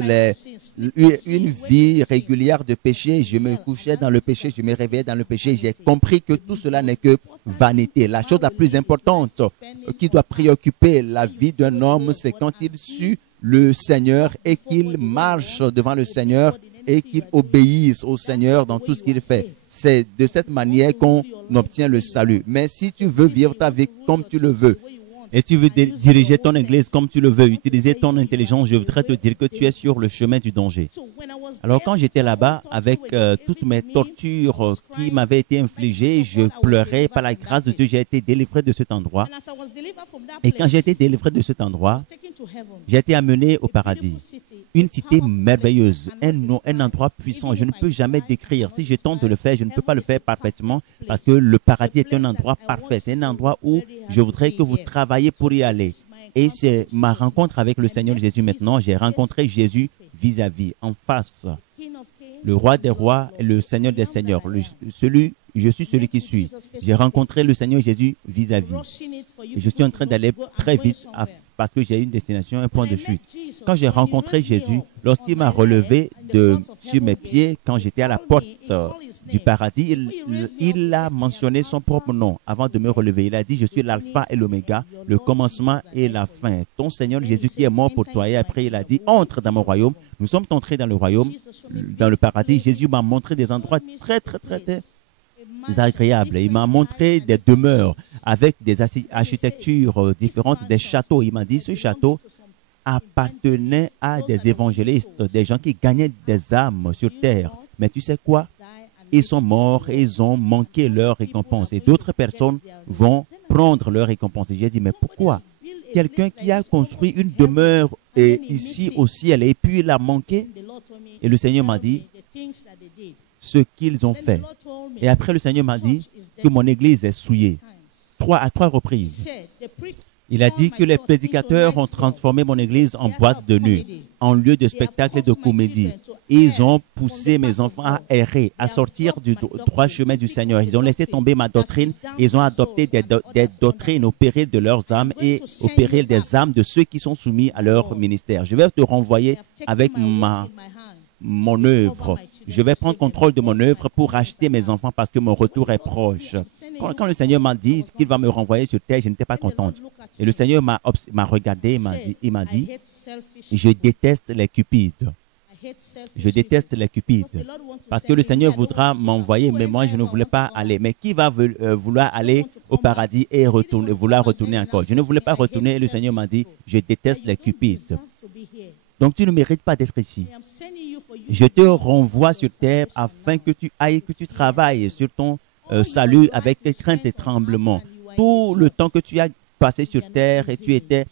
une vie régulière de péché. Je me couchais dans le péché, je me réveillais dans le péché. J'ai compris que tout cela n'est que vanité. La chose la plus importante qui doit préoccuper la vie d'un homme, c'est quand il suit le Seigneur et qu'il marche devant le Seigneur et qu'il obéisse au Seigneur dans tout ce qu'il fait. C'est de cette manière qu'on obtient le salut. Mais si tu veux vivre ta vie comme tu le veux, et tu veux diriger ton église comme tu le veux, utiliser ton intelligence, je voudrais te dire que tu es sur le chemin du danger. Alors quand j'étais là-bas, avec toutes mes tortures qui m'avaient été infligées, je pleurais. Par la grâce de Dieu, j'ai été délivré de cet endroit. Et quand j'ai été délivré de cet endroit, j'ai été amené au paradis. Une cité merveilleuse, un endroit puissant. Je ne peux jamais décrire. Si je tente de le faire, je ne peux pas le faire parfaitement parce que le paradis est un endroit parfait. C'est un endroit où je voudrais que vous travaillez pour y aller. Et c'est ma rencontre avec le Seigneur Jésus maintenant. J'ai rencontré Jésus vis-à-vis, en face. Le roi des rois et le Seigneur des seigneurs. Je suis celui qui suis. J'ai rencontré le Seigneur Jésus vis-à-vis. Et je suis en train d'aller très vite parce que j'ai une destination, un point de chute. Quand j'ai rencontré Jésus, lorsqu'il m'a relevé sur mes pieds, quand j'étais à la porte du paradis, il a mentionné son propre nom avant de me relever. Il a dit, je suis l'alpha et l'oméga, le commencement et la fin. Ton Seigneur Jésus qui est mort pour toi. Et après, il a dit, entre dans mon royaume. Nous sommes entrés dans le royaume, dans le paradis. Jésus m'a montré des endroits très agréable. Il m'a montré des demeures avec des architectures différentes, des châteaux. Il m'a dit ce château appartenait à des évangélistes, des gens qui gagnaient des âmes sur terre. Mais tu sais quoi? Ils sont morts et ils ont manqué leur récompense. Et d'autres personnes vont prendre leur récompense. Et j'ai dit, mais pourquoi? Quelqu'un qui a construit une demeure ici au ciel et puis il a manqué. Et le Seigneur m'a dit ce qu'ils ont fait. Et après, le Seigneur m'a dit que mon église est souillée à trois reprises. Il a dit que les prédicateurs ont transformé mon église en boîte de nuit, en lieu de spectacle et de comédie. Ils ont poussé mes enfants à errer, à sortir du droit chemin du Seigneur. Ils ont laissé tomber ma doctrine. Ils ont adopté des doctrines au péril de leurs âmes et au péril des âmes de ceux qui sont soumis à leur ministère. Je vais te renvoyer avec mon œuvre. Je vais prendre contrôle de mon œuvre pour racheter mes enfants parce que mon retour est proche. Quand le Seigneur m'a dit qu'il va me renvoyer sur terre, je n'étais pas contente. Et le Seigneur m'a regardé et il m'a dit, je déteste les cupides. Je déteste les cupides. Parce que le Seigneur voudra m'envoyer, mais moi je ne voulais pas aller. Mais qui va vouloir aller au paradis et vouloir retourner encore? Je ne voulais pas retourner et le Seigneur m'a dit, je déteste les cupides. Donc tu ne mérites pas d'être ici. Je te renvoie sur terre afin que tu ailles, que tu travailles sur ton salut avec tes craintes et tremblements. Tout le temps que tu as passé sur terre et tu étais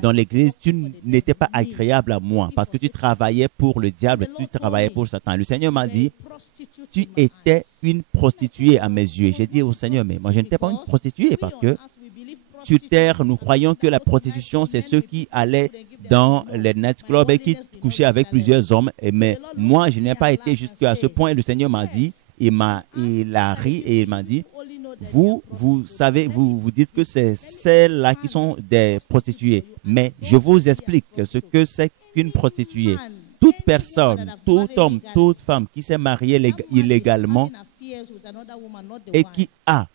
dans l'église, tu n'étais pas agréable à moi parce que tu travaillais pour le diable, tu travaillais pour Satan. Le Seigneur m'a dit, tu étais une prostituée à mes yeux. J'ai dit au Seigneur, mais moi je n'étais pas une prostituée parce que sur terre, nous croyons que la prostitution, c'est ceux qui allaient dans les nightclubs et qui couchaient avec plusieurs hommes. Mais moi, je n'ai pas été jusqu'à ce point. Et le Seigneur m'a dit, il a ri et il m'a dit, vous savez, vous dites que c'est celles-là qui sont des prostituées. Mais je vous explique ce que c'est qu'une prostituée. Toute personne, tout homme, toute femme qui s'est mariée illégalement et qui a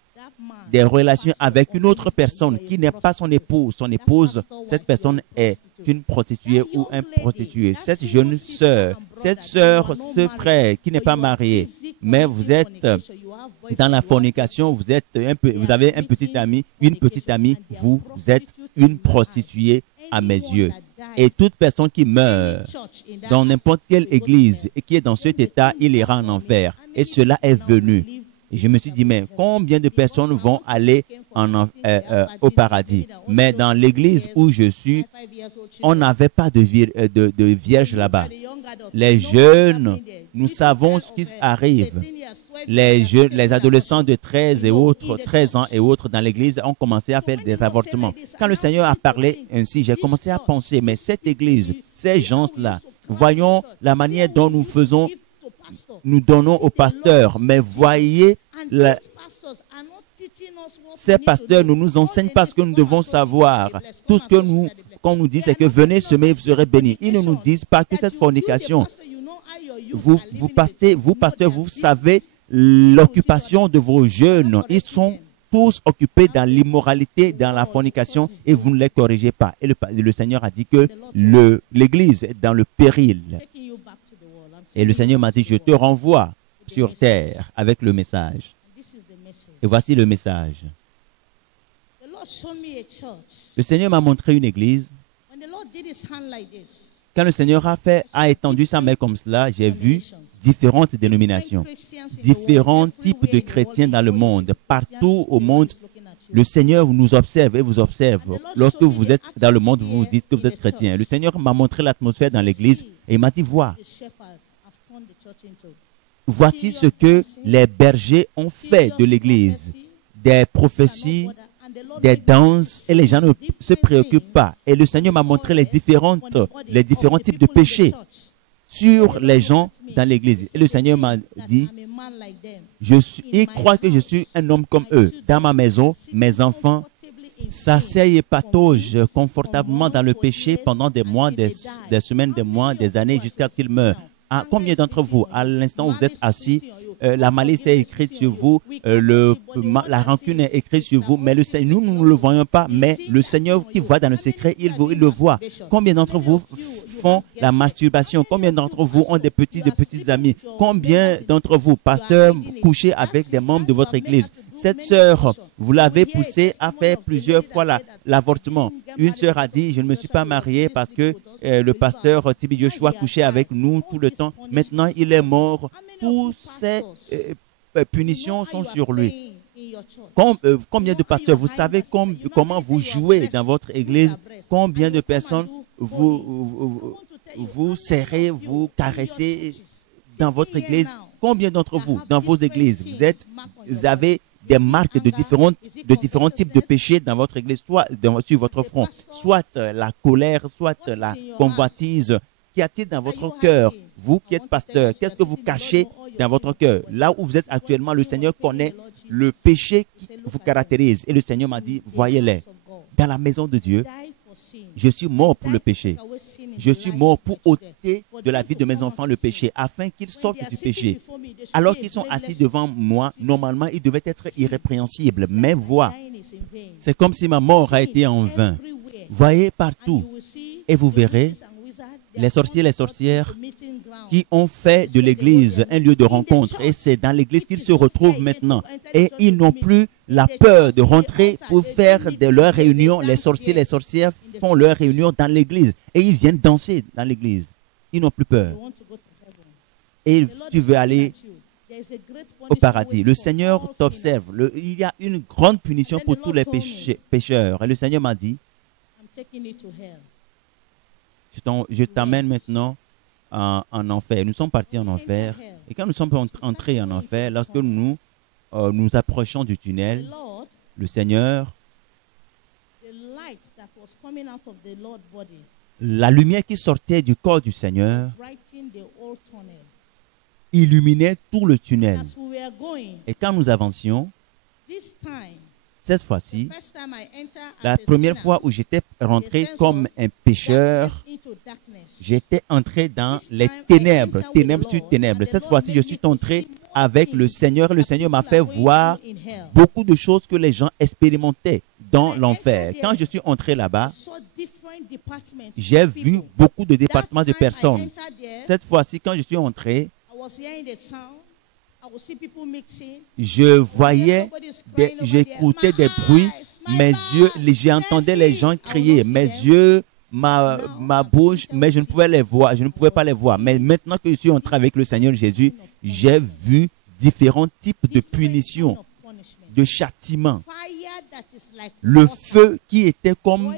des relations avec une autre personne qui n'est pas son épouse, cette personne est une prostituée ou un prostitué. Cette jeune sœur, ce frère qui n'est pas marié, mais vous êtes dans la fornication, vous avez un petit ami, une petite amie, vous êtes une prostituée à mes yeux. Et toute personne qui meurt dans n'importe quelle église et qui est dans cet état, il ira en enfer. Et cela est venu. Et je me suis dit, mais combien de personnes vont aller au paradis? Mais dans l'église où je suis, on n'avait pas de vierge là-bas. Les jeunes, nous savons ce qui arrive. Les adolescents de 13 ans et autres dans l'église ont commencé à faire des avortements. Quand le Seigneur a parlé ainsi, j'ai commencé à penser, mais cette église, ces gens-là, voyons la manière dont nous donnons aux pasteurs, mais voyez, ces pasteurs ne nous enseignent pas ce que nous devons savoir. Tout ce qu'on nous dit, c'est que venez semer, vous serez bénis. Ils ne nous disent pas que cette fornication, vous pasteurs, vous savez l'occupation de vos jeunes. Ils sont tous occupés dans l'immoralité, dans la fornication, et vous ne les corrigez pas. Et le Seigneur a dit que l'Église est dans le péril. Et le Seigneur m'a dit, je te renvoie sur terre avec le message. Et voici le message. Le Seigneur m'a montré une église. Quand le Seigneur a étendu sa main comme cela, j'ai vu différentes dénominations, différents types de chrétiens dans le monde. Partout au monde, le Seigneur nous observe et vous observe. Lorsque vous êtes dans le monde, vous dites que vous êtes chrétien. Le Seigneur m'a montré l'atmosphère dans l'église et il m'a dit, voici ce que les bergers ont fait de l'église. Des prophéties, des danses, et les gens ne se préoccupent pas. Et le Seigneur m'a montré les différents types de péchés sur les gens dans l'église. Et le Seigneur m'a dit, ils croient que je suis un homme comme eux. Dans ma maison, mes enfants s'asseyent et pataugent confortablement dans le péché pendant des mois, des semaines, des mois, des années, jusqu'à ce qu'ils meurent. Combien d'entre vous, à l'instant où vous êtes assis, la malice est écrite sur vous, la rancune est écrite sur vous, mais nous ne le voyons pas, mais le Seigneur qui voit dans le secret, il le voit. Combien d'entre vous font la masturbation? Combien d'entre vous ont des petits amis? Combien d'entre vous, pasteurs, couchez avec des membres de votre église? Cette sœur, vous l'avez poussée à faire plusieurs fois l'avortement. Une sœur a dit, je ne me suis pas mariée parce que le pasteur Tibi Joshua couchait avec nous tout le temps. Maintenant, il est mort. Tous ces punitions sont sur lui. Combien de pasteurs, vous savez comment vous jouez dans votre église, combien de personnes vous serrez, vous caressez dans votre église, combien d'entre vous, dans vos églises, vous avez des marques de différents types de péchés dans votre église, soit sur votre front, soit la colère, soit la convoitise. Qu'y a-t-il dans votre cœur? Vous qui êtes pasteur, qu'est-ce que vous cachez dans votre cœur? Là où vous êtes actuellement, le Seigneur connaît le péché qui vous caractérise. Et le Seigneur m'a dit, voyez-les. Dans la maison de Dieu, je suis mort pour le péché. Je suis mort pour ôter de la vie de mes enfants le péché, afin qu'ils sortent du péché. Alors qu'ils sont assis devant moi, normalement, ils devaient être irrépréhensibles. Mais vois, c'est comme si ma mort a été en vain. Voyez partout, et vous verrez les sorciers et les sorcières qui ont fait de l'église un lieu de rencontre. Et c'est dans l'église qu'ils se retrouvent maintenant. Et ils n'ont plus la peur de rentrer pour faire de leurs réunions. Les sorciers et les sorcières font leurs réunions dans l'église. Et ils viennent danser dans l'église. Ils n'ont plus peur. Et tu veux aller au paradis. Le Seigneur t'observe. Il y a une grande punition pour tous les pécheurs. Et le Seigneur m'a dit, je t'amène maintenant en enfer. Nous sommes partis en enfer. Et quand nous sommes entrés en enfer, lorsque nous nous approchons du tunnel, le Seigneur, la lumière qui sortait du corps du Seigneur illuminait tout le tunnel. Et quand nous avancions, cette fois-ci, la première fois où j'étais rentré comme un pécheur, j'étais entré dans les ténèbres, ténèbres sur ténèbres. Cette fois-ci, je suis entré avec le Seigneur. Le Seigneur m'a fait voir beaucoup de choses que les gens expérimentaient dans l'enfer. Quand je suis entré là-bas, j'ai vu beaucoup de départements de personnes. Cette fois-ci, quand je suis entré, je voyais, j'écoutais des bruits, mes yeux, j'entendais les gens crier, mes yeux, ma bouche, mais je ne pouvais les voir, je ne pouvais pas les voir. Mais maintenant que je suis entré avec le Seigneur Jésus, j'ai vu différents types de punitions, de châtiments. Le feu qui était comme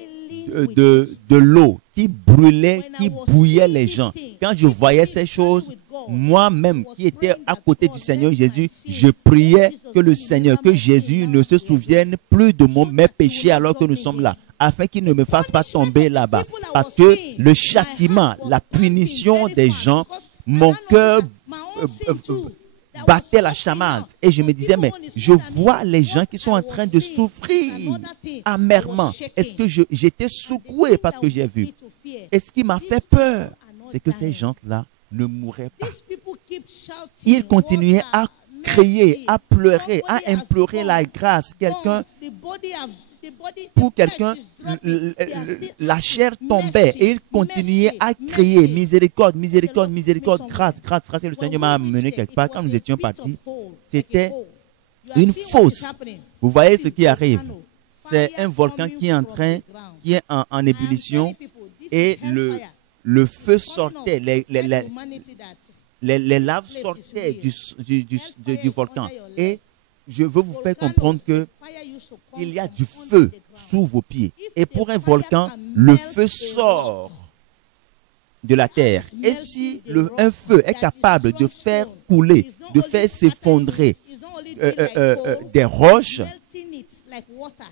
de l'eau, qui brûlait, qui bouillait les gens. Quand je voyais ces choses, moi-même qui étais à côté du Seigneur Jésus, je priais que le Seigneur, que Jésus ne se souvienne plus de mes péchés alors que nous sommes là, afin qu'il ne me fasse pas tomber là-bas. Parce que le châtiment, la punition des gens, mon cœur battait la chamade. Et je me disais, mais je vois les gens qui sont en train de souffrir amèrement. Est-ce que j'étais secoué parce que j'ai vu? Et ce qui m'a fait peur, c'est que ces gens-là ne mouraient pas. Ils continuaient à crier, à pleurer, à implorer la grâce. Pour quelqu'un, la chair tombait et il continuait à crier miséricorde, miséricorde, miséricorde, grâce, grâce, grâce. Et le Seigneur m'a amené quelque part. Quand nous étions partis, c'était une fosse. Vous voyez ce qui arrive? C'est un volcan qui est en ébullition et le feu sortait, les laves sortaient du volcan. Et je veux vous faire comprendre que il y a du feu sous vos pieds. Et pour un volcan, le feu sort de la terre. Et si un feu est capable de faire couler, de faire s'effondrer des roches,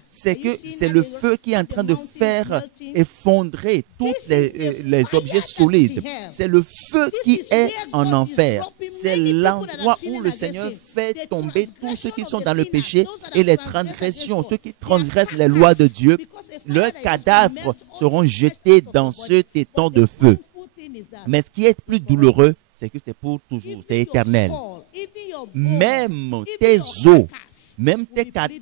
c'est que c'est le feu qui est en train de faire effondrer tous les objets solides. C'est le feu qui est en enfer. C'est l'endroit où le Seigneur fait tomber tous ceux qui sont dans le péché et les transgressions, ceux qui transgressent les lois de Dieu. Leurs cadavres seront jetés dans ce étang de feu. Mais ce qui est plus douloureux, c'est que c'est pour toujours, c'est éternel. Même tes os, même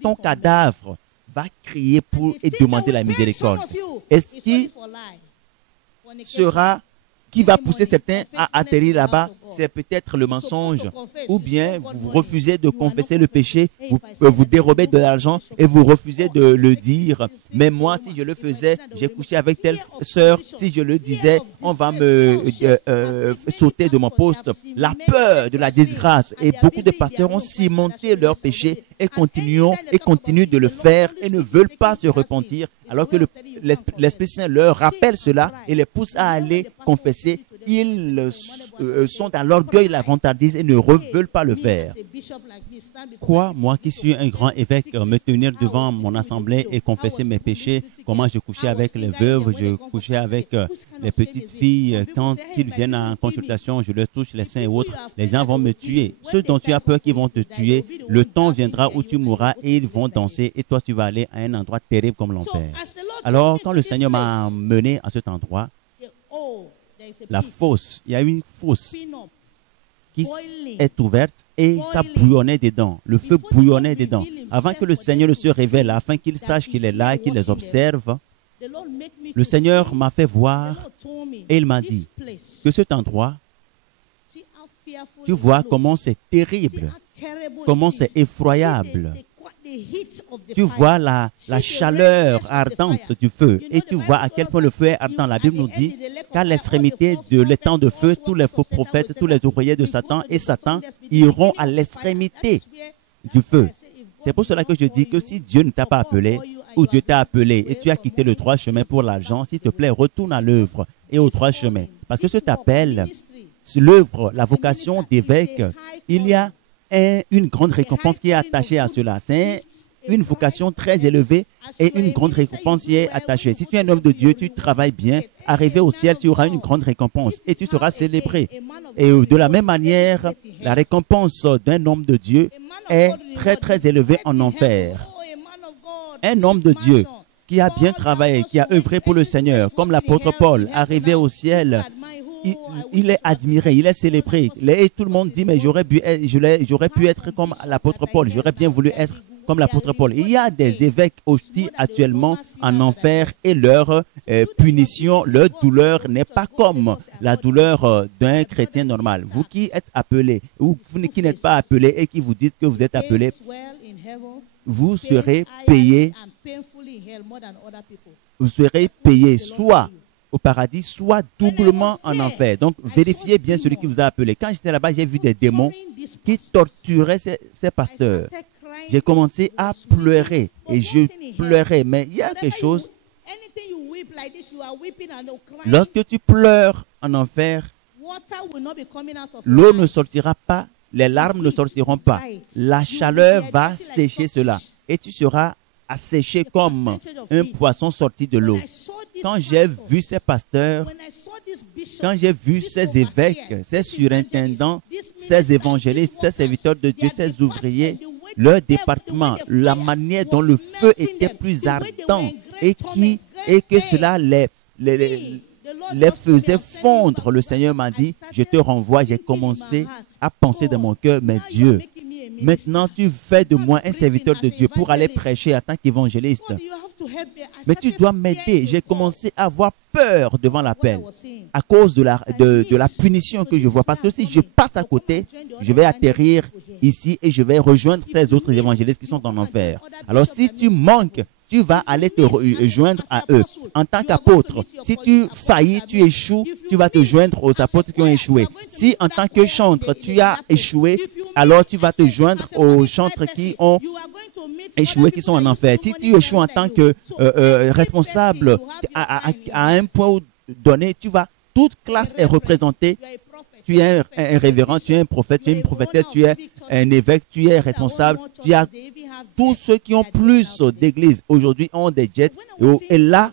ton cadavre va crier et demander la miséricorde. Et ce qui sera qui va pousser certains à atterrir là-bas, c'est peut-être le mensonge. Ou bien vous refusez de confesser le péché, vous dérobez de l'argent et vous refusez de le dire. Mais moi, si je le faisais, j'ai couché avec telle sœur, si je le disais, on va me sauter de mon poste. La peur de la disgrâce. Et beaucoup de pasteurs ont cimenté leur péché et continuent de le faire et ne veulent pas se repentir, alors que l'Esprit Saint leur rappelle cela et les pousse à aller confesser. Ils sont dans l'orgueil, la vantardise et ne veulent pas le faire. Quoi, moi qui suis un grand évêque, me tenir devant mon assemblée et confesser mes péchés, comment je couchais avec les veuves, je couchais avec les petites filles, quand ils viennent en consultation, je leur touche les seins et autres, les gens vont me tuer. Ceux dont tu as peur qu'ils vont te tuer, le temps viendra où tu mourras et ils vont danser et toi tu vas aller à un endroit terrible comme l'enfer. Alors, quand le Seigneur m'a mené à cet endroit, la fosse, il y a une fosse qui est ouverte et ça bouillonnait dedans. Le feu bouillonnait dedans. Avant que le Seigneur ne se révèle, afin qu'il sache qu'il est là et qu'il les observe, le Seigneur m'a fait voir et il m'a dit que cet endroit, tu vois comment c'est terrible, comment c'est effroyable. Tu vois la chaleur ardente du feu et tu vois à quel point le feu est ardent. La Bible nous dit qu'à l'extrémité de l'étang de feu, tous les faux prophètes, tous les ouvriers de Satan et Satan iront à l'extrémité du feu. C'est pour cela que je dis que si Dieu ne t'a pas appelé ou Dieu t'a appelé et tu as quitté le droit chemin pour l'argent, s'il te plaît, retourne à l'œuvre et au droit chemin. Parce que cet appel, l'œuvre, la vocation d'évêque, il y a une grande récompense qui est attachée à cela. C'est une vocation très élevée et une grande récompense qui est attachée. Si tu es un homme de Dieu, tu travailles bien, arrivé au ciel, tu auras une grande récompense et tu seras célébré. Et de la même manière, la récompense d'un homme de Dieu est très très élevée en enfer. Un homme de Dieu qui a bien travaillé, qui a œuvré pour le Seigneur, comme l'apôtre Paul, arrivé au ciel, il est admiré, il est célébré. Et tout le monde dit, mais j'aurais pu être comme l'apôtre Paul, j'aurais bien voulu être comme l'apôtre Paul. Il y a des évêques aussi actuellement en enfer et leur punition, leur douleur n'est pas comme la douleur d'un chrétien normal. Vous qui êtes appelés, ou vous qui n'êtes pas appelés et qui vous dites que vous êtes appelés, vous serez payés soit au paradis, soit doublement en enfer. Donc, vérifiez bien celui qui vous a appelé. Quand j'étais là-bas, j'ai vu des démons qui torturaient ces pasteurs. J'ai commencé à pleurer et je pleurais. Mais il y a quelque chose. Lorsque tu pleures en enfer, l'eau ne sortira pas, les larmes ne sortiront pas. La chaleur va sécher cela et tu seras asséché comme un poisson sorti de l'eau. Quand j'ai vu ces pasteurs, quand j'ai vu ces évêques, ces surintendants, ces évangélistes, ces serviteurs de Dieu, ces ouvriers, leur département, la manière dont le feu était plus ardent et que cela les faisait fondre, le Seigneur m'a dit, je te renvoie. J'ai commencé à penser dans mon cœur, mais Dieu, maintenant tu fais de moi un serviteur de Dieu pour aller prêcher en tant qu'évangéliste. Mais tu dois m'aider. J'ai commencé à avoir peur devant l'appel à cause de la punition que je vois. Parce que si je passe à côté, je vais atterrir ici et je vais rejoindre ces autres évangélistes qui sont en enfer. Alors si tu manques, tu vas aller te joindre à eux. En tant qu'apôtre, si tu faillis, tu échoues, tu vas te joindre aux apôtres qui ont échoué. Si en tant que chantre, tu as échoué, alors tu vas te joindre aux chantres qui ont échoué, qui sont en enfer. Si tu échoues en tant que responsable à un point donné, toute classe est représentée. Tu es un révérend, tu es un prophète, tu es une prophétesse, tu es un évêque, tu es responsable. Tu as tous ceux qui ont plus d'églises aujourd'hui ont des jets. Et là,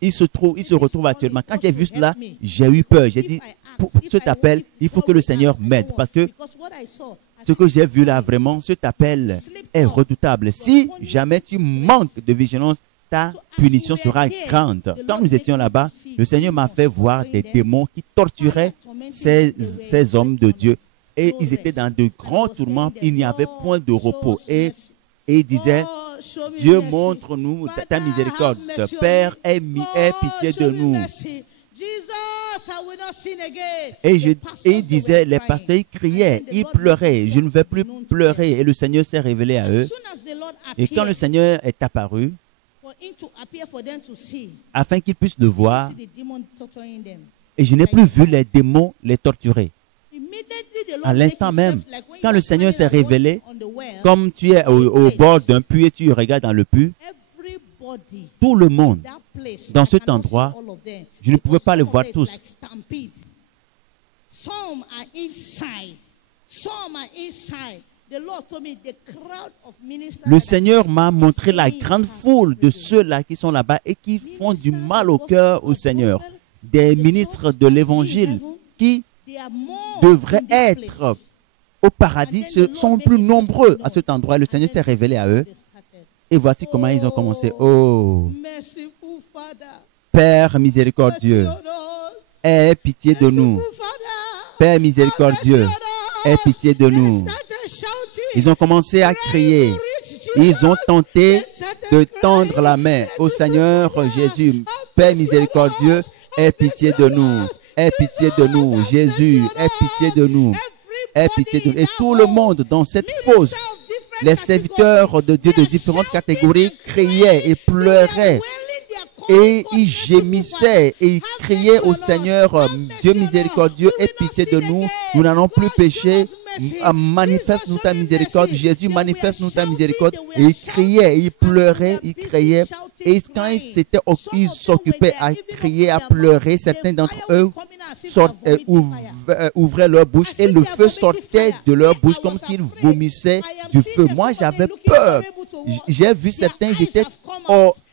ils se retrouvent actuellement. Quand j'ai vu cela, j'ai eu peur. J'ai dit, pour cet appel, il faut que le Seigneur m'aide. Parce que ce que j'ai vu là, vraiment, cet appel est redoutable. Si jamais tu manques de vigilance, ta punition sera grande. Quand nous étions là-bas, le Seigneur m'a fait voir des démons qui torturaient ces hommes de Dieu. Et ils étaient dans de grands tourments. Il n'y avait point de repos. Et il disait, Dieu, montre-nous ta miséricorde. Père, aie pitié de nous. Et ils disaient, les pasteurs, ils criaient, ils pleuraient. Je ne vais plus pleurer. Et le Seigneur s'est révélé à eux. Et quand le Seigneur est apparu, afin qu'ils puissent le voir, et je n'ai plus vu les démons les torturer. À l'instant même, quand le Seigneur s'est révélé, comme tu es au bord d'un puits et tu regardes dans le puits, tout le monde dans cet endroit, je ne pouvais pas les voir tous. Le Seigneur m'a montré la grande foule de ceux-là qui sont là-bas et qui font du mal au cœur au Seigneur. Des ministres de l'Évangile qui devraient être au paradis sont plus nombreux à cet endroit. Le Seigneur s'est révélé à eux. Et voici comment ils ont commencé. Oh, Père miséricordieux, aie pitié de nous. Père miséricordieux, aie pitié de nous. Ils ont commencé à crier. Ils ont tenté de tendre la main au Seigneur Jésus. Père miséricordieux, aie pitié de nous. Aie pitié de nous. Jésus, aie pitié de nous. Aie pitié de nous. Et tout le monde dans cette fosse, les serviteurs de Dieu de différentes catégories criaient et pleuraient. Et ils gémissaient et ils criaient au Seigneur, Dieu miséricordieux, aie pitié de nous. Nous n'allons plus pécher. Manifeste-nous ta miséricorde. Jésus, manifeste-nous ta miséricorde. Et ils criaient, ils pleuraient, ils criaient. Et quand ils s'occupaient à crier, à pleurer, certains d'entre eux ouvraient leur bouche et le feu sortait de leur bouche comme s'ils vomissaient du feu. Moi, j'avais peur. J'ai vu certains, ils étaient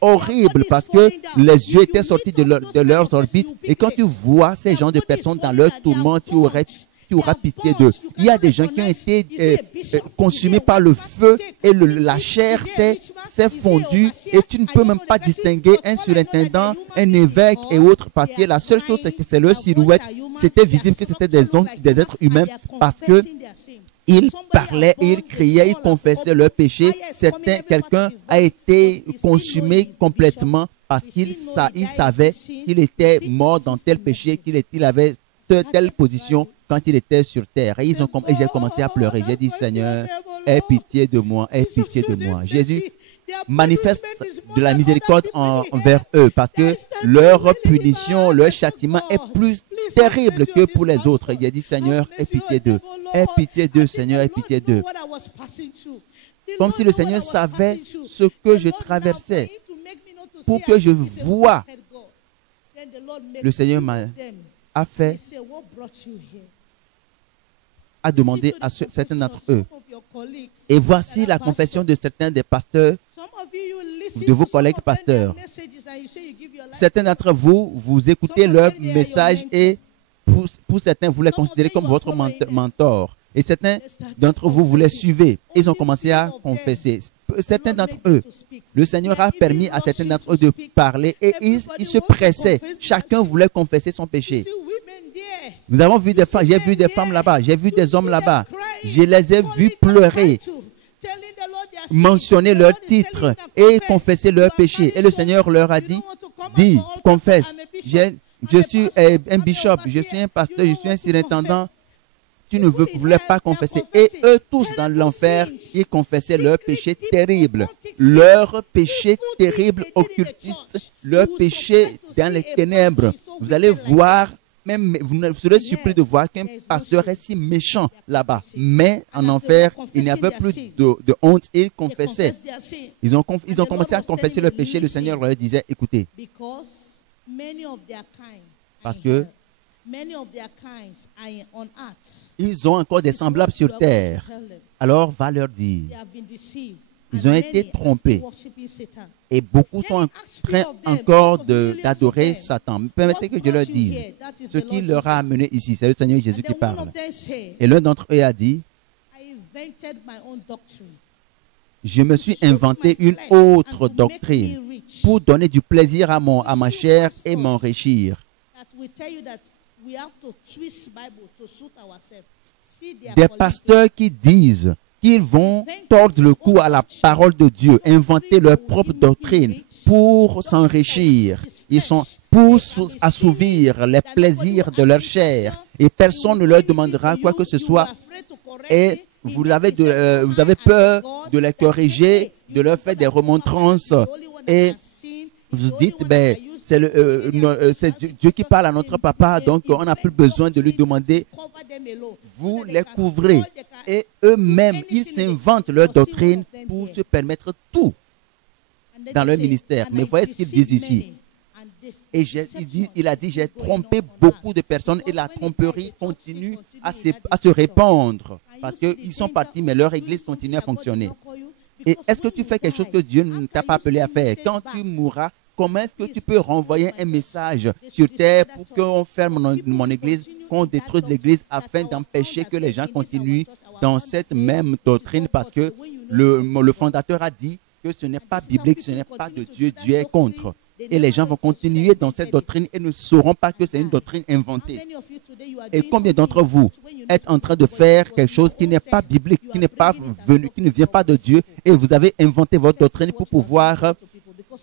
horribles parce que les yeux étaient sortis de leurs orbites. Et quand tu vois ces gens de personnes dans leur tourment, tu auras pitié d'eux. Il y a des gens qui ont été consumés par le feu et la chair s'est fondue et tu ne peux même pas distinguer un surintendant, un évêque et autres parce que la seule chose c'est que c'est leur silhouette. C'était visible que c'était des êtres humains parce que ils parlaient, ils criaient, ils confessaient leurs péchés. Quelqu'un a été consumé complètement parce qu'il savait qu'il était mort dans tel péché, qu'il avait telle position quand il était sur terre. Et j'ai commencé à pleurer. J'ai dit, Seigneur, aie pitié de moi, aie pitié de moi. Jésus manifeste de la miséricorde envers eux parce que leur punition, leur châtiment est plus terrible que pour les autres. Il a dit, Seigneur, aie pitié d'eux. Aie pitié d'eux, Seigneur, aie pitié d'eux. Comme si le Seigneur savait ce que je traversais pour que je voie. Le Seigneur a demandé à certains d'entre eux. Et voici la confession de certains des pasteurs, de vos collègues pasteurs. Certains d'entre vous, vous écoutez leur message et pour certains, vous les considérez comme votre mentor. Et certains d'entre vous, vous les suivez. Ils ont commencé à confesser. Certains d'entre eux, le Seigneur a permis à certains d'entre eux de parler et ils se pressaient. Chacun voulait confesser son péché. Nous avons vu des femmes, j'ai vu des femmes là-bas, j'ai vu des hommes là-bas. Je les ai vus pleurer, mentionner leur titre et confesser leurs péchés. Et le Seigneur leur a dit, confesse. Je suis un bishop, je suis un pasteur, je suis un surintendant. Tu ne voulais pas confesser. Et eux tous dans l'enfer, ils confessaient leurs péchés terribles. Leurs péchés terribles occultistes, leurs péchés dans les ténèbres. Vous allez voir, même vous serez surpris de voir qu'un pasteur est si méchant là-bas. Mais en enfer, il n'y avait plus de honte. Ils confessaient. Ils ont commencé à confesser leurs péchés. Le Seigneur leur disait, écoutez, parce que ils ont encore des semblables sur terre. Alors va leur dire, ils ont été trompés. Et beaucoup sont en train encore d'adorer Satan. Permettez que je leur dise ce qui leur a amené ici. C'est le Seigneur Jésus qui parle. Et l'un d'entre eux a dit, je me suis inventé une autre doctrine pour donner du plaisir à ma chair et m'enrichir. Des pasteurs qui disent qu'ils vont tordre le cou à la parole de Dieu, inventer leur propre doctrine pour s'enrichir. Ils sont pour assouvir les plaisirs de leur chair et personne ne leur demandera quoi que ce soit. Et vous avez peur de les corriger, de leur faire des remontrances et vous dites, ben, c'est Dieu qui parle à notre papa, donc on n'a plus besoin de lui demander. Vous les couvrez et eux-mêmes, ils s'inventent leur doctrine pour se permettre tout dans leur ministère. Mais voyez ce qu'ils disent ici. Et il a dit, j'ai trompé beaucoup de personnes et la tromperie continue à se répandre parce qu'ils sont partis, mais leur église continue à fonctionner. Et est-ce que tu fais quelque chose que Dieu ne t'a pas appelé à faire? Quand tu mourras, comment est-ce que tu peux renvoyer un message sur terre pour qu'on ferme mon église, qu'on détruise l'église afin d'empêcher que les gens continuent dans cette même doctrine parce que le fondateur a dit que ce n'est pas biblique, ce n'est pas de Dieu, Dieu est contre. Et les gens vont continuer dans cette doctrine et ne sauront pas que c'est une doctrine inventée. Et combien d'entre vous êtes en train de faire quelque chose qui n'est pas biblique, qui n'est pas venu, qui ne vient pas de Dieu et vous avez inventé votre doctrine pour pouvoir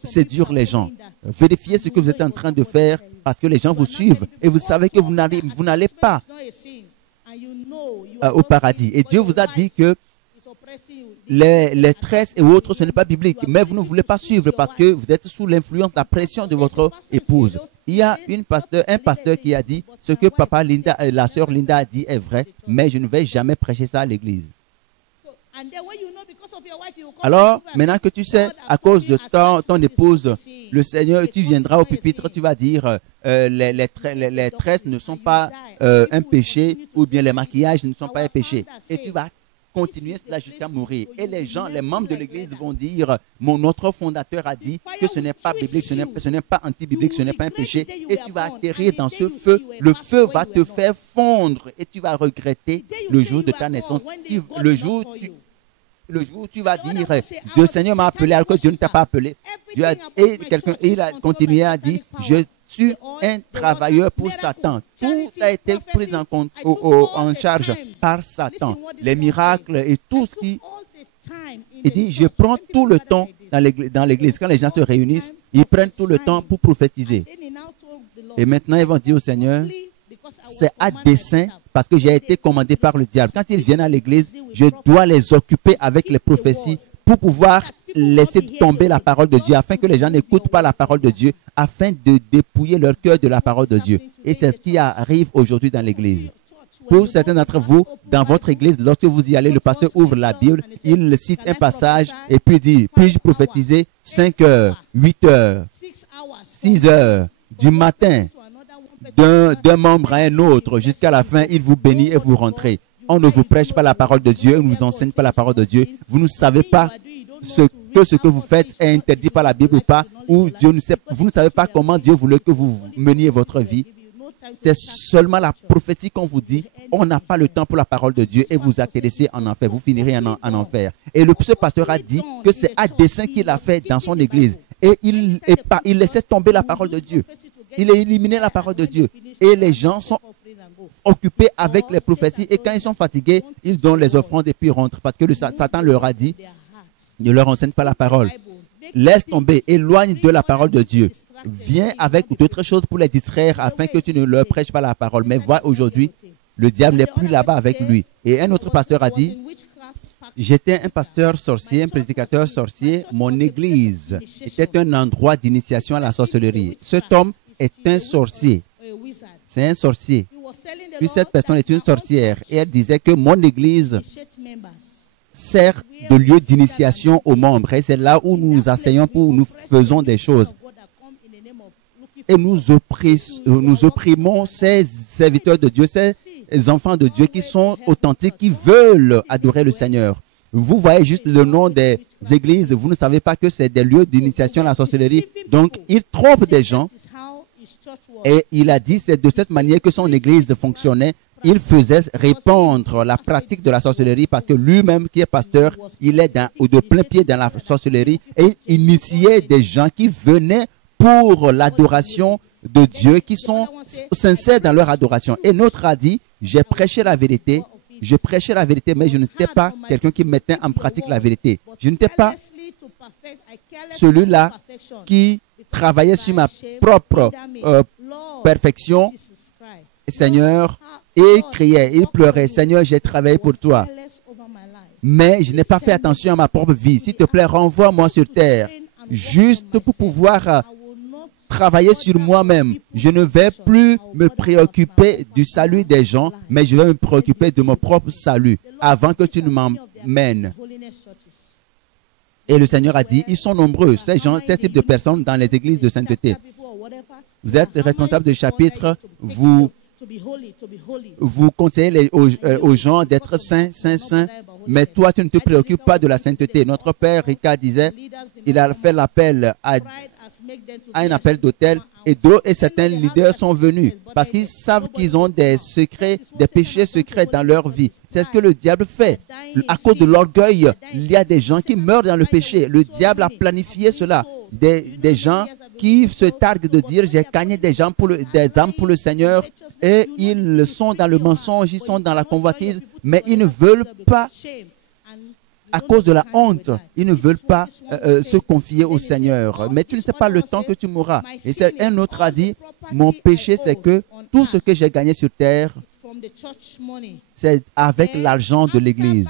séduire les gens. Vérifiez ce que vous êtes en train de faire parce que les gens vous suivent et vous savez que vous n'allez pas au paradis. Et Dieu vous a dit que les tresses et autres, ce n'est pas biblique. Mais vous ne voulez pas suivre parce que vous êtes sous l'influence, la pression de votre épouse. Il y a un pasteur qui a dit, ce que la sœur Linda a dit est vrai, mais je ne vais jamais prêcher ça à l'église. Alors, maintenant que tu sais, à cause de ton épouse, le Seigneur, tu viendras au pupitre, tu vas dire, les tresses ne sont pas un péché, ou bien les maquillages ne sont pas un péché. Et tu vas continuer cela jusqu'à mourir. Et les gens, les membres de l'église vont dire, notre fondateur a dit que ce n'est pas biblique, ce n'est pas anti-biblique, ce n'est pas un péché. Et tu vas atterrir dans ce feu. Le feu va te faire fondre et tu vas regretter le jour de ta naissance. Le jour où tu vas dire, Dieu Seigneur m'a appelé alors que Dieu ne t'a pas appelé. Il a continué à dire, je suis un travailleur pour Satan. Tout a été pris en charge par Satan. Les miracles et tout ce qui... Il dit, je prends tout le temps dans l'église. Quand les gens se réunissent, ils prennent tout le temps pour prophétiser. Et maintenant, ils vont dire au Seigneur, c'est à dessein parce que j'ai été commandé par le diable. Quand ils viennent à l'église, je dois les occuper avec les prophéties pour pouvoir laisser tomber la parole de Dieu, afin que les gens n'écoutent pas la parole de Dieu, afin de dépouiller leur cœur de la parole de Dieu. Et c'est ce qui arrive aujourd'hui dans l'église. Pour certains d'entre vous, dans votre église, lorsque vous y allez, le pasteur ouvre la Bible, il cite un passage et puis dit, puis-je prophétiser 5 heures, 8 heures, 6 heures du matin, d'un membre à un autre, jusqu'à la fin, il vous bénit et vous rentrez. On ne vous prêche pas la parole de Dieu, on ne vous enseigne pas la parole de Dieu. Vous ne savez pas ce que vous faites est interdit par la Bible ou pas, ou Dieu ne sait, vous ne savez pas comment Dieu voulait que vous meniez votre vie. C'est seulement la prophétie qu'on vous dit, on n'a pas le temps pour la parole de Dieu et vous atterrissez en enfer, vous finirez en enfer. Et ce pasteur a dit que c'est à dessein qu'il a fait dans son église. Et il laissait tomber la parole de Dieu. Il a éliminé la parole de Dieu. Et les gens sont occupés avec les prophéties. Et quand ils sont fatigués, ils donnent les offrandes et puis rentrent. Parce que Satan leur a dit, ne leur enseigne pas la parole. Laisse tomber, éloigne de la parole de Dieu. Viens avec d'autres choses pour les distraire afin que tu ne leur prêches pas la parole. Mais vois aujourd'hui, le diable n'est plus là-bas avec lui. Et un autre pasteur a dit, j'étais un pasteur sorcier, un prédicateur sorcier. Mon église était un endroit d'initiation à la sorcellerie. Cet homme est un sorcier. C'est un sorcier. Puis cette personne est une sorcière. Et elle disait que mon église sert de lieu d'initiation aux membres. Et c'est là où nous enseignons pour nous faisons des choses. Et nous opprimons ces serviteurs de Dieu, ces enfants de Dieu qui sont authentiques, qui veulent adorer le Seigneur. Vous voyez juste le nom des églises, vous ne savez pas que c'est des lieux d'initiation à la sorcellerie. Donc, il trompe des gens. Et il a dit, c'est de cette manière que son église fonctionnait. Il faisait répandre la pratique de la sorcellerie parce que lui-même, qui est pasteur, il est de plein pied dans la sorcellerie et il initiait des gens qui venaient pour l'adoration de Dieu, qui sont sincères dans leur adoration. Et notre a dit, j'ai prêché la vérité Je prêchais la vérité, mais je n'étais pas quelqu'un qui mettait en pratique la vérité. Je n'étais pas celui-là qui travaillait sur ma propre perfection. Seigneur, et criait, il pleurait, Seigneur, j'ai travaillé pour toi, mais je n'ai pas fait attention à ma propre vie. S'il te plaît, renvoie-moi sur terre, juste pour pouvoir travailler sur moi-même. Je ne vais plus me préoccuper du salut des gens, mais je vais me préoccuper de mon propre salut avant que tu ne m'emmènes. Et le Seigneur a dit, ils sont nombreux, ces gens, ces types de personnes dans les églises de sainteté. Vous êtes responsable de chapitre, vous conseillez aux gens d'être saints, mais toi, tu ne te préoccupes pas de la sainteté. Notre père, Rika, disait, il a fait l'appel à un appel d'hôtel et certains leaders sont venus parce qu'ils savent qu'ils ont des secrets, des péchés secrets dans leur vie. C'est ce que le diable fait. À cause de l'orgueil, il y a des gens qui meurent dans le péché. Le diable a planifié cela. Des gens qui se targuent de dire j'ai gagné des âmes pour le Seigneur et ils sont dans le mensonge, ils sont dans la convoitise, mais ils ne veulent pas, à cause de la honte, ils ne veulent pas se confier au Seigneur. Mais tu ne sais pas le temps que tu mourras. Et un autre a dit, mon péché c'est que tout ce que j'ai gagné sur terre, c'est avec l'argent de l'Église.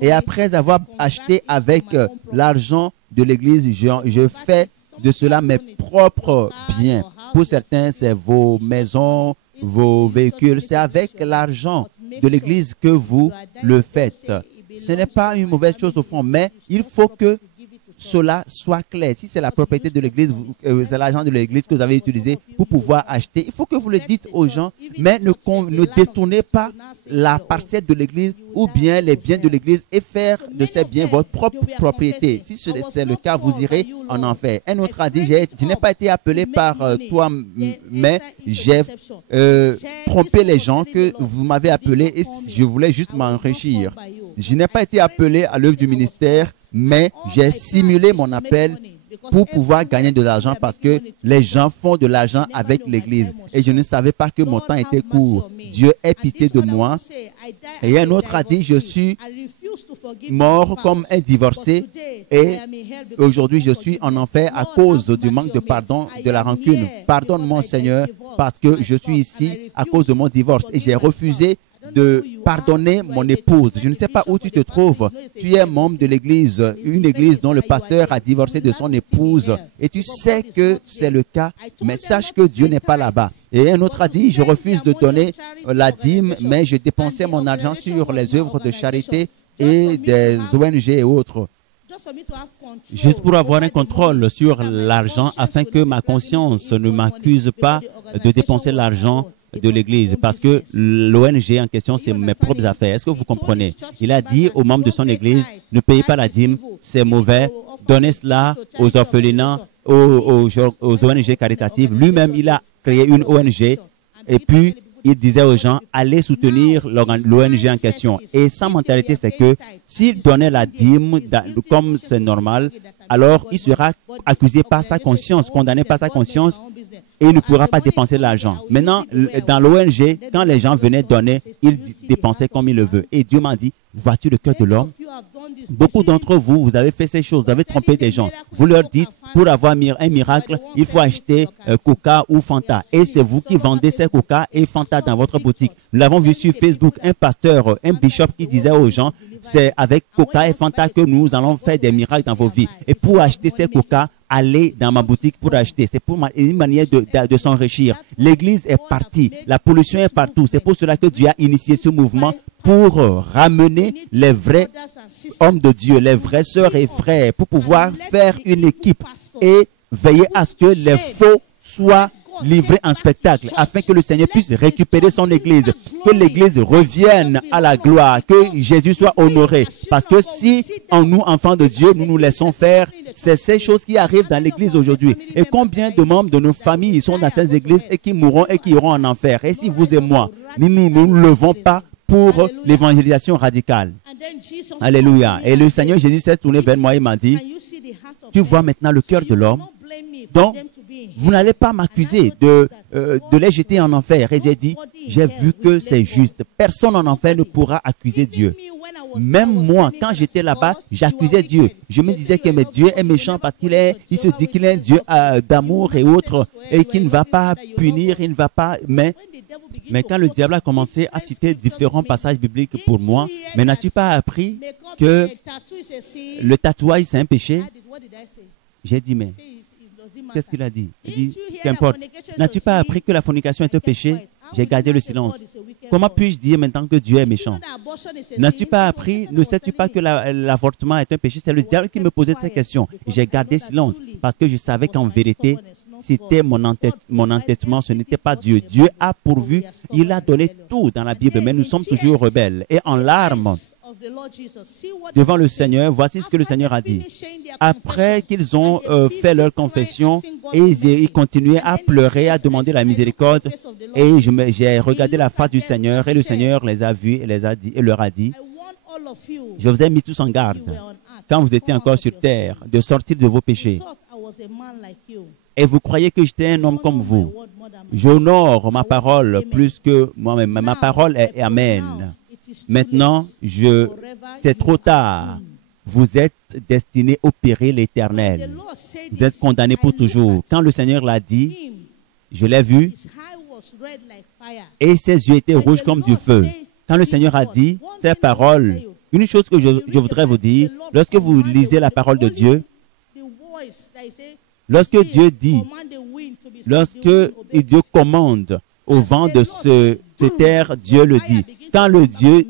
Et après avoir acheté avec l'argent de l'Église, je fais de cela mes propres biens. Pour certains, c'est vos maisons, vos véhicules. C'est avec l'argent de l'Église que vous le faites. Ce n'est pas une mauvaise chose au fond, mais il faut que cela soit clair. Si c'est la propriété de l'Église, c'est l'argent de l'Église que vous avez utilisé pour pouvoir acheter, il faut que vous le dites aux gens, mais ne détournez pas la parcelle de l'Église ou bien les biens de l'Église et faire de ces biens votre propre propriété. Si c'est le cas, vous irez en enfer. Un autre a dit, je n'ai pas été appelé par toi, mais j'ai trompé les gens que vous m'avez appelé et je voulais juste m'enrichir. Je n'ai pas été appelé à l'œuvre du ministère, mais j'ai simulé mon appel pour pouvoir gagner de l'argent parce que les gens font de l'argent avec l'Église. Et je ne savais pas que mon temps était court. Dieu ait pitié de moi. Et un autre a dit, je suis mort comme un divorcé et aujourd'hui je suis en enfer à cause du manque de pardon, de la rancune. Pardonne-moi, Seigneur, parce que je suis ici à cause de mon divorce et j'ai refusé de pardonner mon épouse. Je ne sais pas où tu te trouves. Tu es membre de l'église, une église dont le pasteur a divorcé de son épouse et tu sais que c'est le cas, mais sache que Dieu n'est pas là-bas. Et un autre a dit, je refuse de donner la dîme, mais je dépensais mon argent sur les œuvres de charité et des ONG et autres. Juste pour avoir un contrôle sur l'argent afin que ma conscience ne m'accuse pas de dépenser l'argent de l'Église, parce que l'ONG en question, c'est mes propres affaires. Est-ce que vous comprenez? Il a dit aux membres de son Église, ne payez pas la dîme, c'est mauvais, donnez cela aux orphelinats, aux ONG caritatives. Lui-même, il a créé une ONG et puis il disait aux gens, allez soutenir l'ONG en question. Et sa mentalité, c'est que s'il donnait la dîme comme c'est normal, alors il sera accusé par sa conscience, condamné par sa conscience, et il ne pourra pas dépenser l'argent. Maintenant, dans l'ONG, quand les gens venaient donner, ils dépensaient comme ils le veulent. Et Dieu m'a dit, vois-tu le cœur de l'homme? Beaucoup d'entre vous, vous avez fait ces choses, vous avez trompé des gens. Vous leur dites, pour avoir un miracle, il faut acheter Coca ou Fanta. Et c'est vous qui vendez ces Coca et Fanta dans votre boutique. Nous l'avons vu sur Facebook, un pasteur, un bishop qui disait aux gens, c'est avec Coca et Fanta que nous allons faire des miracles dans vos vies. Et pour acheter ces Coca, allez dans ma boutique pour acheter. C'est pour une manière de s'enrichir. L'Église est partie. La pollution est partout. C'est pour cela que Dieu a initié ce mouvement pour ramener les vrais hommes de Dieu, les vraies sœurs et frères, pour pouvoir faire une équipe et veiller à ce que les faux soient livrés en spectacle, afin que le Seigneur puisse récupérer son Église, que l'Église revienne à la gloire, que Jésus soit honoré. Parce que si en nous, enfants de Dieu, nous nous laissons faire, c'est ces choses qui arrivent dans l'Église aujourd'hui. Et combien de membres de nos familles sont dans ces églises et qui mourront et qui iront en enfer? Et si vous et moi, nous ne nous levons pas pour l'évangélisation radicale. Alléluia. Et le Seigneur Jésus s'est tourné vers moi et m'a dit, tu vois maintenant le cœur de l'homme. Donc, vous n'allez pas m'accuser de les jeter en enfer. Et j'ai dit, j'ai vu que c'est juste. Personne en enfer ne pourra accuser Dieu. Même moi, quand j'étais là-bas, j'accusais Dieu. Je me disais que mais Dieu est méchant parce il se dit qu'il est un Dieu d'amour et autres, et qu'il ne va pas punir, il ne va pas... Mais quand le diable a commencé à citer différents passages bibliques pour moi, mais n'as-tu pas appris que le tatouage, c'est un péché? J'ai dit, mais qu'est-ce qu'il a dit? Il dit, qu'importe. N'as-tu pas appris que la fornication est un péché? J'ai gardé le silence. Comment puis-je dire maintenant que Dieu est méchant? N'as-tu pas appris, ne sais-tu pas que l'avortement est un péché? C'est le diable qui me posait cette question. J'ai gardé silence parce que je savais qu'en vérité, c'était mon entêtement, ce n'était pas Dieu. Dieu a pourvu, il a donné tout dans la Bible, mais nous sommes toujours rebelles. Et en larmes, devant le Seigneur, voici ce que le Seigneur a dit. Après qu'ils ont fait leur confession, et ils continuaient à pleurer, à demander la miséricorde, et j'ai regardé la face du Seigneur, et le Seigneur les a vus et leur a dit, je vous ai mis tous en garde, quand vous étiez encore sur terre, de sortir de vos péchés. Et vous croyez que j'étais un homme comme vous. J'honore ma parole plus que moi-même. Ma parole est Amen. Maintenant, c'est trop tard. Vous êtes destinés au péril éternel. Vous êtes condamnés pour toujours. Quand le Seigneur l'a dit, je l'ai vu, et ses yeux étaient rouges comme du feu. Quand le Seigneur a dit ces paroles, une chose que je voudrais vous dire, lorsque vous lisez la parole de Dieu, lorsque Dieu dit, lorsque Dieu commande au vent de se taire, Dieu le dit. Quand Dieu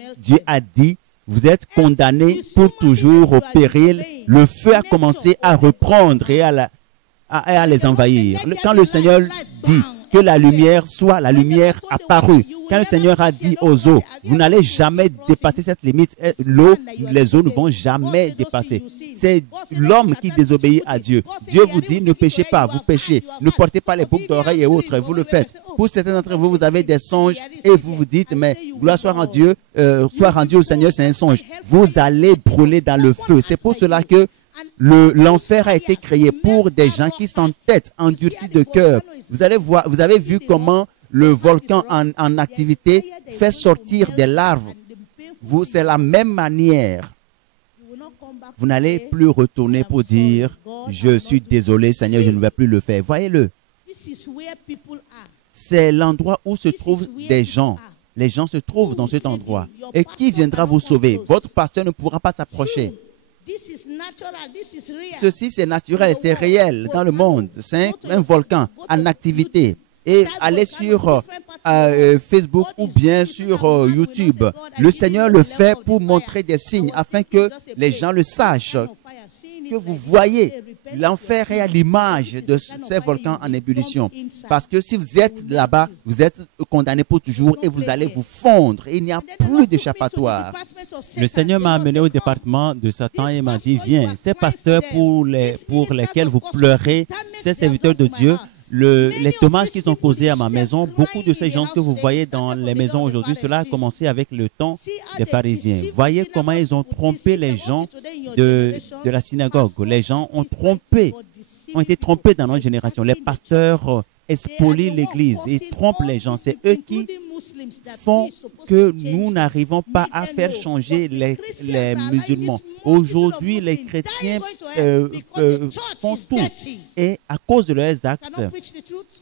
a dit, vous êtes condamnés pour toujours au péril, le feu a commencé à reprendre et à les envahir. Quand le Seigneur dit que la lumière soit, la lumière apparue. Quand le Seigneur a dit aux eaux, vous n'allez jamais dépasser cette limite, les eaux ne vont jamais dépasser. C'est l'homme qui désobéit à Dieu. Dieu vous dit, ne péchez pas, vous péchez. Ne portez pas les boucles d'oreilles et autres, vous le faites. Pour certains d'entre vous, vous avez des songes et vous vous dites, mais gloire soit rendue au Seigneur, c'est un songe. Vous allez brûler dans le feu. C'est pour cela que l'enfer a été créé pour des gens qui s'entêtent, endurcis de cœur. Vous avez vu comment le volcan en activité fait sortir des larves. C'est la même manière. Vous n'allez plus retourner pour dire, je suis désolé Seigneur, je ne vais plus le faire. Voyez-le. C'est l'endroit où se trouvent des gens. Les gens se trouvent dans cet endroit. Et qui viendra vous sauver? Votre pasteur ne pourra pas s'approcher. Ceci, c'est naturel, c'est réel dans le monde. C'est un volcan en activité. Et allez sur Facebook ou bien sur YouTube. Le Seigneur le fait pour montrer des signes afin que les gens le sachent. Que vous voyez, l'enfer est à l'image de ces volcans en ébullition. Parce que si vous êtes là-bas, vous êtes condamné pour toujours et vous allez vous fondre. Il n'y a plus d'échappatoire. Le Seigneur m'a amené au département de Satan et m'a dit, viens, ces pasteurs pour lesquels vous pleurez, ces serviteurs de Dieu, les dommages qu'ils ont causés à ma maison, beaucoup de ces gens que vous voyez dans les maisons aujourd'hui, cela a commencé avec le temps des pharisiens. Voyez comment ils ont trompé les gens de la synagogue. Les gens ont été trompés dans notre génération. Les pasteurs spolient l'Église, ils trompent les gens. C'est eux qui font que nous n'arrivons pas à faire changer les musulmans. Aujourd'hui, les chrétiens font tout. Et à cause de leurs actes,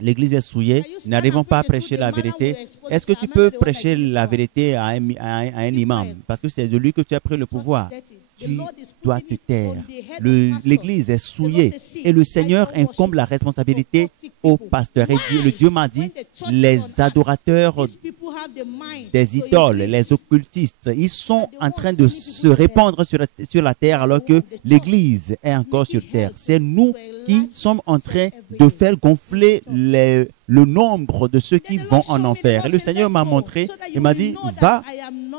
l'Église est souillée. Nous n'arrivons pas à prêcher la vérité. Est-ce que tu peux prêcher la vérité à un imam? Parce que c'est de lui que tu as pris le pouvoir. Tu dois te taire. L'Église est souillée et le Seigneur incombe la responsabilité au pasteur. Et Dieu m'a dit, les adorateurs des idoles, les occultistes, ils sont en train de se répandre sur la terre alors que l'Église est encore sur terre. C'est nous qui sommes en train de faire gonfler le nombre de ceux qui vont en enfer. Et le Seigneur m'a montré, il m'a dit, va,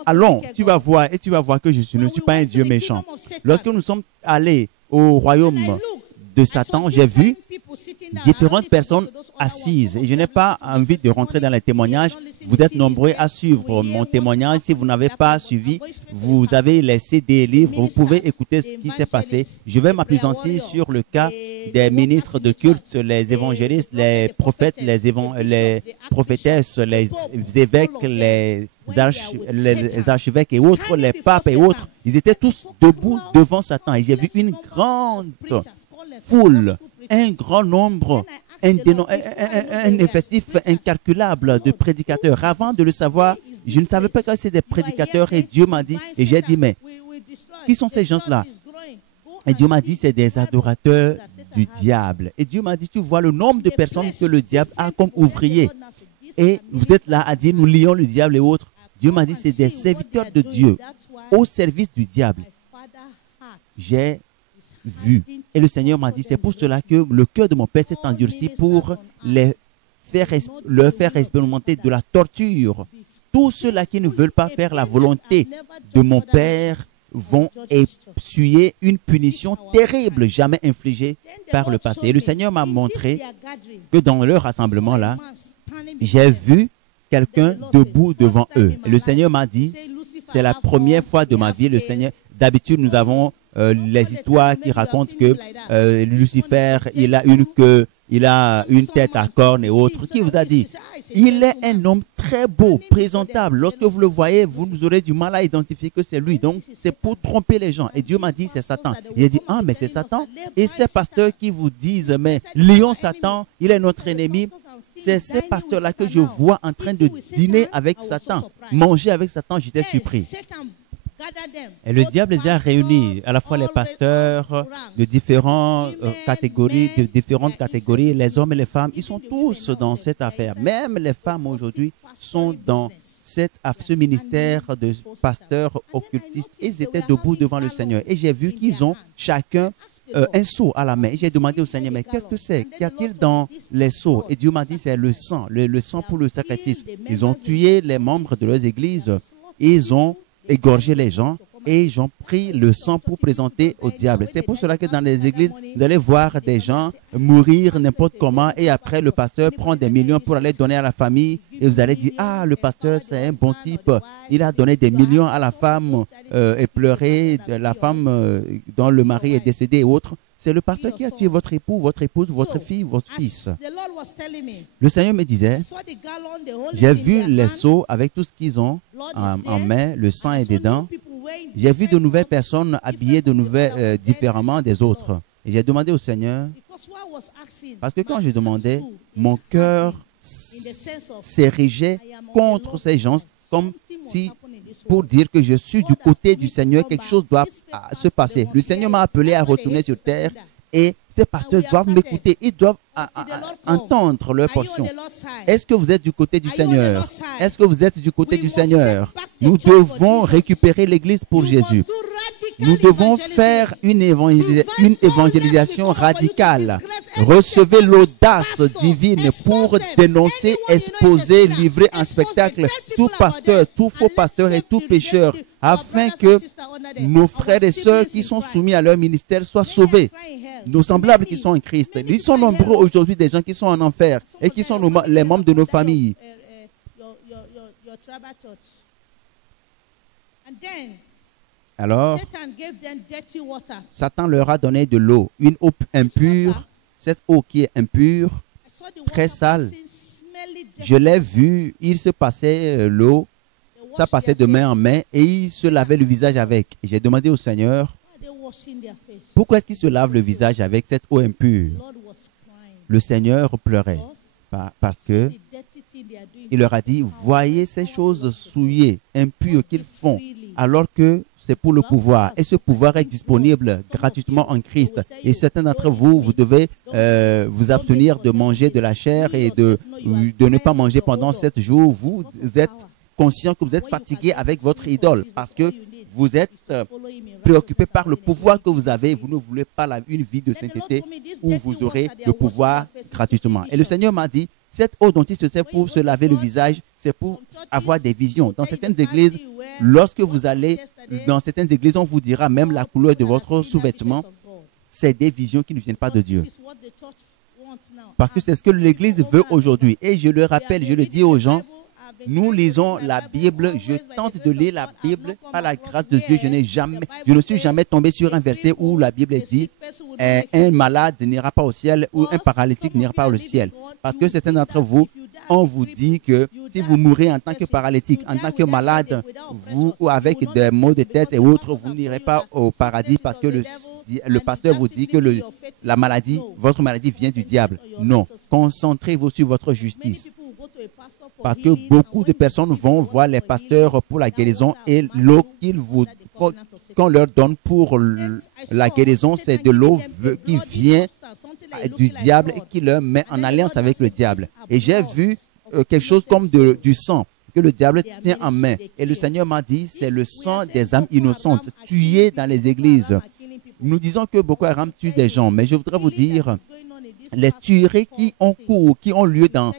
allons, tu vas voir, et tu vas voir que je ne suis pas un Dieu méchant. Lorsque nous sommes allés au royaume de Satan, j'ai vu différentes personnes assises. Et je n'ai pas envie de rentrer dans les témoignages. Vous êtes nombreux à suivre mon témoignage. Si vous n'avez pas suivi, vous avez laissé des livres. Vous pouvez écouter ce qui s'est passé. Je vais m'appesantir sur le cas des ministres de culte, les évangélistes, les prophètes, les prophétesses, les évêques, les archevêques et autres, les papes et autres. Ils étaient tous debout devant Satan. Et j'ai vu une grande foule, un grand nombre, un effectif incalculable de prédicateurs. Avant de le savoir, je ne savais pas que c'était des prédicateurs et Dieu m'a dit, et j'ai dit, mais qui sont ces gens-là? Et Dieu m'a dit, c'est des adorateurs du diable. Et Dieu m'a dit, tu vois le nombre de personnes que le diable a comme ouvriers. Et vous êtes là à dire, nous lions le diable et autres. Dieu m'a dit, c'est des serviteurs de Dieu au service du diable. J'ai vu. Et le Seigneur m'a dit, c'est pour cela que le cœur de mon Père s'est endurci pour leur faire expérimenter de la torture. Tous ceux-là qui ne veulent pas faire la volonté de mon Père vont essuyer une punition terrible, jamais infligée par le passé. Et le Seigneur m'a montré que dans leur rassemblement-là, j'ai vu quelqu'un debout devant eux. Et le Seigneur m'a dit, c'est la première fois de ma vie, le Seigneur, d'habitude nous avons les histoires qui racontent que Lucifer, il a une queue, il a une tête à cornes et autres. Qui vous a dit? Il est un homme très beau, présentable. Lorsque vous le voyez, vous aurez du mal à identifier que c'est lui. Donc, c'est pour tromper les gens. Et Dieu m'a dit, c'est Satan. Il a dit, ah, mais c'est Satan. Et ces pasteurs qui vous disent, mais lions Satan, il est notre ennemi. C'est ces pasteurs-là que je vois en train de dîner avec Satan, manger avec Satan. J'étais surpris. Et le diable les a réunis, à la fois les pasteurs de différentes catégories, les hommes et les femmes, ils sont tous dans cette affaire. Même les femmes aujourd'hui sont dans ce ministère de pasteurs occultistes. Ils étaient debout devant le Seigneur. Et j'ai vu qu'ils ont chacun un seau à la main. Et j'ai demandé au Seigneur, mais qu'est-ce que c'est? Qu'y a-t-il dans les seaux? Et Dieu m'a dit, c'est le sang, le sang pour le sacrifice. Ils ont tué les membres de leurs églises. Ils ont égorgé les gens et ils ont pris le sang pour présenter au diable. C'est pour cela que dans les églises, vous allez voir des gens mourir n'importe comment et après le pasteur prend des millions pour aller donner à la famille et vous allez dire, ah, le pasteur c'est un bon type, il a donné des millions à la femme et pleurer, la femme dont le mari est décédé et autres. C'est le pasteur qui a tué votre époux, votre épouse, votre fille, votre fils. Le Seigneur me disait, j'ai vu les seaux avec tout ce qu'ils ont en main, le sang est dedans. J'ai vu de nouvelles personnes habillées différemment des autres. Et j'ai demandé au Seigneur, parce que quand je demandais, mon cœur s'érigeait contre ces gens, comme si, pour dire que je suis du côté du Seigneur, quelque chose doit se passer. Le Seigneur m'a appelé à retourner sur terre et ces pasteurs doivent m'écouter, ils doivent entendre leur portion. Est-ce que vous êtes du côté du Seigneur? Est-ce que vous êtes du côté du Seigneur? Nous devons récupérer l'Église pour Jésus. Nous devons faire une évangélisation radicale. Recevez l'audace divine pour dénoncer, exposer, livrer en spectacle tout pasteur, tout faux pasteur et tout pécheur, afin que nos frères et sœurs qui sont soumis à leur ministère soient sauvés. Nos semblables qui sont en Christ. Ils sont nombreux aujourd'hui des gens qui sont en enfer et qui sont les membres de nos familles. Alors, Satan leur a donné de l'eau, une eau impure, cette eau qui est impure, très sale. Je l'ai vu, il se passait l'eau, ça passait de main en main et il se lavait le visage avec. J'ai demandé au Seigneur, pourquoi est-ce qu'il se lave le visage avec cette eau impure? Le Seigneur pleurait parce que il leur a dit, voyez ces choses souillées, impures qu'ils font, alors que c'est pour le pouvoir. Et ce pouvoir est disponible gratuitement en Christ. Et certains d'entre vous, vous devez vous abstenir de manger de la chair et de ne pas manger pendant 7 jours. Vous êtes conscient que vous êtes fatigué avec votre idole parce que vous êtes préoccupé par le pouvoir que vous avez. Vous ne voulez pas une vie de sainteté où vous aurez le pouvoir gratuitement. Et le Seigneur m'a dit, cette eau dont il se sert pour se laver le visage, c'est pour avoir des visions. Dans certaines églises, lorsque vous allez dans certaines églises, on vous dira même la couleur de votre sous-vêtement. c'est des visions qui ne viennent pas de Dieu. Parce que c'est ce que l'Église veut aujourd'hui. Et je le rappelle, je le dis aux gens, nous lisons la Bible, je tente de lire la Bible par la grâce de Dieu. Je ne suis jamais tombé sur un verset où la Bible dit un malade n'ira pas au ciel ou un paralytique n'ira pas au ciel. Parce que certains d'entre vous, on vous dit que si vous mourrez en tant que paralytique, en tant que malade, vous ou avec des maux de tête et autres, vous n'irez pas au paradis parce que le pasteur vous dit que votre maladie vient du diable. Non, concentrez-vous sur votre justice. Parce que beaucoup de personnes vont voir les pasteurs pour la guérison et l'eau qu'on leur donne pour la guérison, c'est de l'eau qui vient du diable et qui leur met en alliance avec le diable. Et j'ai vu quelque chose comme du sang que le diable tient en main. Et le Seigneur m'a dit, c'est le sang des âmes innocentes tuées dans les églises. Nous disons que Boko Haram tue des gens, mais je voudrais vous dire, les tueries qui ont lieu dans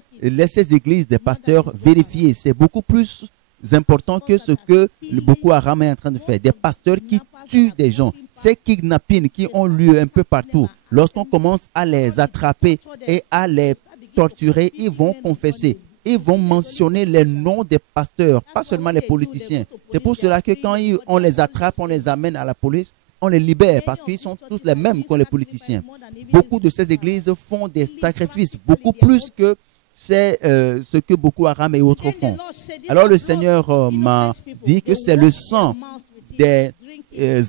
ces églises des pasteurs, vérifiez, c'est beaucoup plus important que ce que le Boko Haram est en train de faire. Des pasteurs qui tuent des gens, ces kidnappings qui ont lieu un peu partout. Lorsqu'on commence à les attraper et à les torturer, ils vont confesser. Ils vont mentionner les noms des pasteurs, pas seulement les politiciens. C'est pour cela que quand on les attrape, on les amène à la police, on les libère parce qu'ils sont tous les mêmes que les politiciens. Beaucoup de ces églises font des sacrifices, beaucoup plus que c'est ce que Boko Haram et autres font. Alors le Seigneur m'a dit que c'est le sang des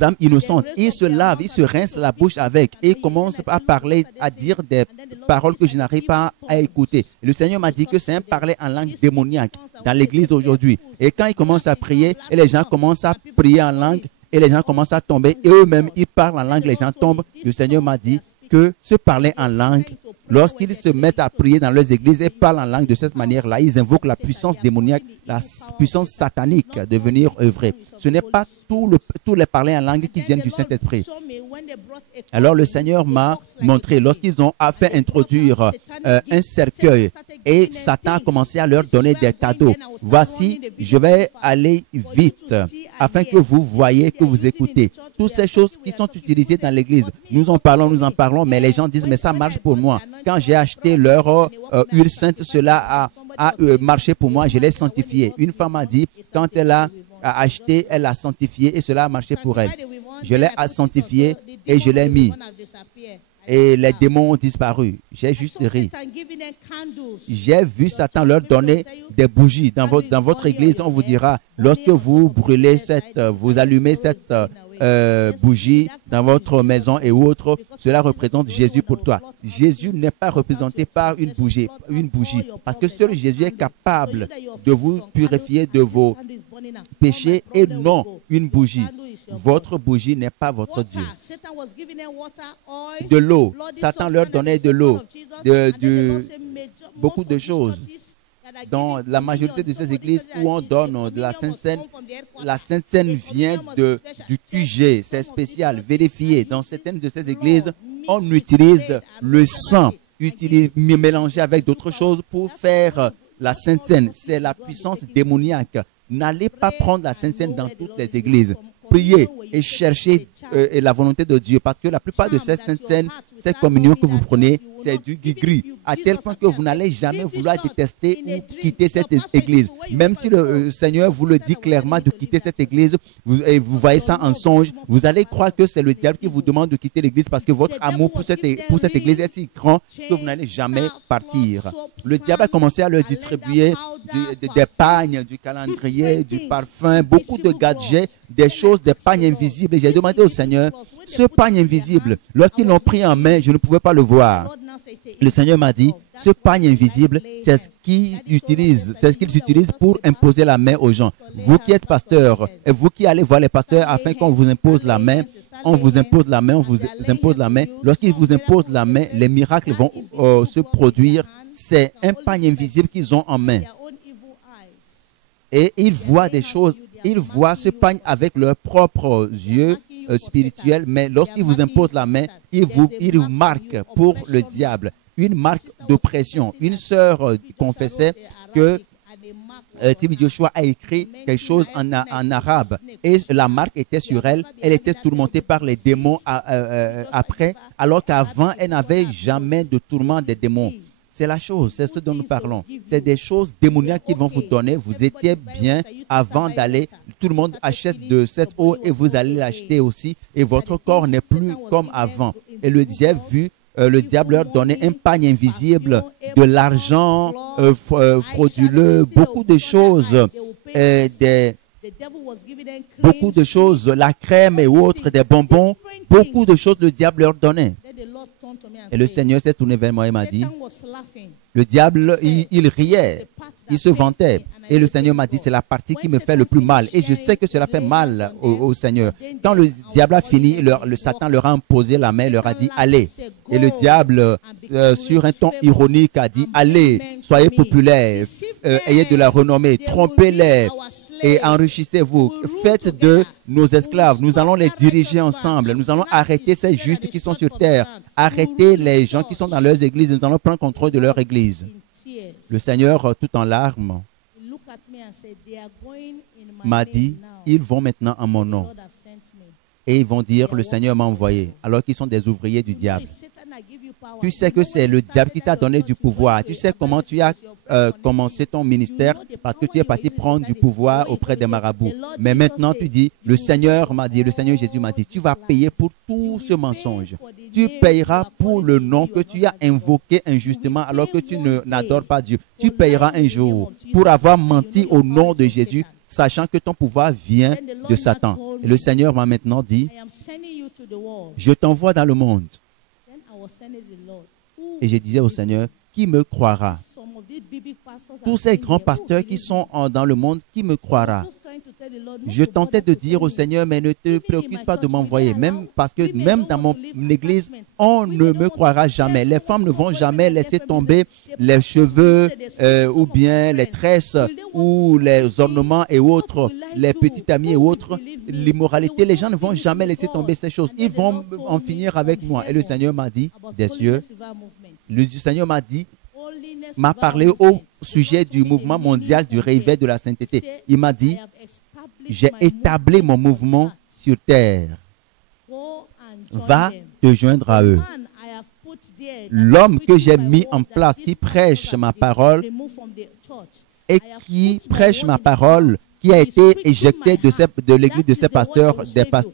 âmes innocentes. Il se lave, il se rince la bouche avec et commence à parler, à dire des paroles que je n'arrive pas à écouter. Le Seigneur m'a dit que c'est un parler en langue démoniaque dans l'église aujourd'hui. Et quand il commence à prier et les gens commencent à prier en langue et les gens commencent à tomber et eux-mêmes ils parlent en langue, les gens tombent. Le Seigneur m'a dit que se parler en langue, lorsqu'ils se mettent à prier dans leurs églises et parlent en langue de cette manière-là, ils invoquent la puissance démoniaque, la puissance satanique de venir œuvrer. Ce n'est pas tous les parler en langue qui viennent du Saint-Esprit. Alors le Seigneur m'a montré, lorsqu'ils ont fait introduire un cercueil et Satan a commencé à leur donner des cadeaux. Voici, je vais aller vite afin que vous voyez, que vous écoutez. Toutes ces choses qui sont utilisées dans l'église, nous en parlons, mais les gens disent, mais ça marche pour moi. Quand j'ai acheté leur huile sainte, cela a marché pour moi, je l'ai sanctifié. Une femme a dit, quand elle a acheté, elle a sanctifié et cela a marché pour elle. Je l'ai sanctifié et je l'ai mis. Et les démons ont disparu. J'ai juste ri. J'ai vu Satan leur donner des bougies. Dans votre église, on vous dira, lorsque vous brûlez vous allumez cette bougie dans votre maison et autres, cela représente Jésus pour toi. Jésus n'est pas représenté par une bougie, parce que seul Jésus est capable de vous purifier de vos péchés et non une bougie. Votre bougie n'est pas votre Dieu. De l'eau. Satan leur donnait de l'eau, beaucoup de choses. Dans la majorité de ces églises où on donne de la Sainte Seine vient du QG, c'est spécial, vérifié. Dans certaines de ces églises, on utilise le sang, mélangé avec d'autres choses pour faire la Sainte Seine. C'est la puissance démoniaque. N'allez pas prendre la Sainte Seine dans toutes les églises. Priez et cherchez la volonté de Dieu, parce que la plupart de ces saintes scènes, cette communion que vous prenez, c'est du gris, à tel point que vous n'allez jamais vouloir détester ou quitter cette église. Même si le Seigneur vous le dit clairement de quitter cette église, et vous voyez ça en songe, vous allez croire que c'est le diable qui vous demande de quitter l'église parce que votre amour pour cette église est si grand que vous n'allez jamais partir. Le diable a commencé à leur distribuer des pagnes, du calendrier, du parfum, beaucoup de gadgets, des choses, des pagnes invisibles. J'ai demandé au Seigneur, ce pagne invisible, lorsqu'ils l'ont pris en main, je ne pouvais pas le voir. Le Seigneur m'a dit, ce pagne invisible, c'est ce qu'ils utilisent pour imposer la main aux gens. Vous qui êtes pasteur, et vous qui allez voir les pasteurs afin qu'on vous impose la main, on vous impose la main, on vous impose la main. Lorsqu'ils vous imposent la main, les miracles vont se produire. C'est un pagne invisible qu'ils ont en main. Et ils voient des choses, ils voient ce pagne avec leurs propres yeux spirituels, mais lorsqu'ils vous imposent la main, ils vous marquent pour le diable, une marque d'oppression. Une sœur confessait que TV Joshua a écrit quelque chose en arabe et la marque était sur elle. Elle était tourmentée par les démons après, alors qu'avant, elle n'avait jamais de tourment des démons. C'est la chose, c'est ce dont nous parlons. C'est des choses démoniaques qu'ils vont vous donner. Vous étiez bien avant d'aller. Tout le monde achète de cette eau et vous allez l'acheter aussi. Et votre corps n'est plus comme avant. Et le diable leur donnait un pagne invisible, de l'argent frauduleux, beaucoup de choses, beaucoup de choses, la crème et autres, des bonbons, beaucoup de choses le diable leur donnait. Et le Seigneur s'est tourné vers moi et m'a dit, le diable, il riait, il se vantait. Et le Seigneur m'a dit, c'est la partie qui me fait le plus mal. Et je sais que cela fait mal au Seigneur. Quand le diable a fini, le Satan leur a imposé la main, leur a dit, allez. Et le diable, sur un ton ironique, a dit, allez, soyez populaires, ayez de la renommée, trompez-les et enrichissez-vous. Faites de nos esclaves. Nous allons les diriger ensemble. Nous allons arrêter ces justes qui sont sur terre. Arrêter les gens qui sont dans leurs églises. Nous allons prendre contrôle de leur église. Le Seigneur, tout en larmes, m'a dit, ils vont maintenant en mon nom. Et ils vont dire, le Seigneur m'a envoyé, alors qu'ils sont des ouvriers du diable. Tu sais que c'est le diable qui t'a donné du pouvoir. Tu sais comment tu as commencé ton ministère parce que tu es parti prendre du pouvoir auprès des marabouts. Mais maintenant, tu dis, le Seigneur m'a dit, le Seigneur Jésus m'a dit, tu vas payer pour tout ce mensonge. Tu payeras pour le nom que tu as invoqué injustement alors que tu n'adores pas Dieu. Tu payeras un jour pour avoir menti au nom de Jésus, sachant que ton pouvoir vient de Satan. Et le Seigneur m'a maintenant dit, je t'envoie dans le monde. Et je disais au Seigneur, qui me croira? Tous ces grands pasteurs qui sont dans le monde, qui me croira? Je tentais de dire au Seigneur, mais ne te préoccupe pas de m'envoyer, même parce que même dans mon église, on ne me croira jamais. Les femmes ne vont jamais laisser tomber les cheveux ou bien les tresses ou les ornements et autres, les petites amies et autres, l'immoralité. Les gens ne vont jamais laisser tomber ces choses. Ils vont en finir avec moi. Et le Seigneur m'a dit, des cieux, le Seigneur m'a parlé au sujet du mouvement mondial du réveil de la sainteté. Il m'a dit, j'ai établi mon mouvement sur terre. Va te joindre à eux. L'homme que j'ai mis en place, qui prêche ma parole et qui prêche ma parole, qui a été éjecté de l'église de ces pasteurs,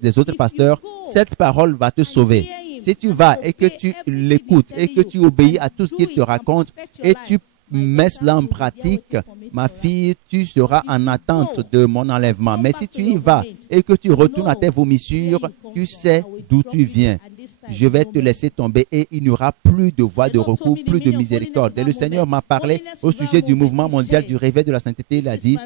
des autres pasteurs, cette parole va te sauver. Si tu vas et que tu l'écoutes et que tu obéis à tout ce qu'il te raconte et tu mets cela en pratique, ma fille, tu seras en attente de mon enlèvement. Mais si tu y vas et que tu retournes à tes vomissures, tu sais d'où tu viens. Je vais te laisser tomber et il n'y aura plus de voie de recours, plus de miséricorde. Et le Seigneur m'a parlé au sujet du mouvement mondial du réveil de la sainteté. Il a dit,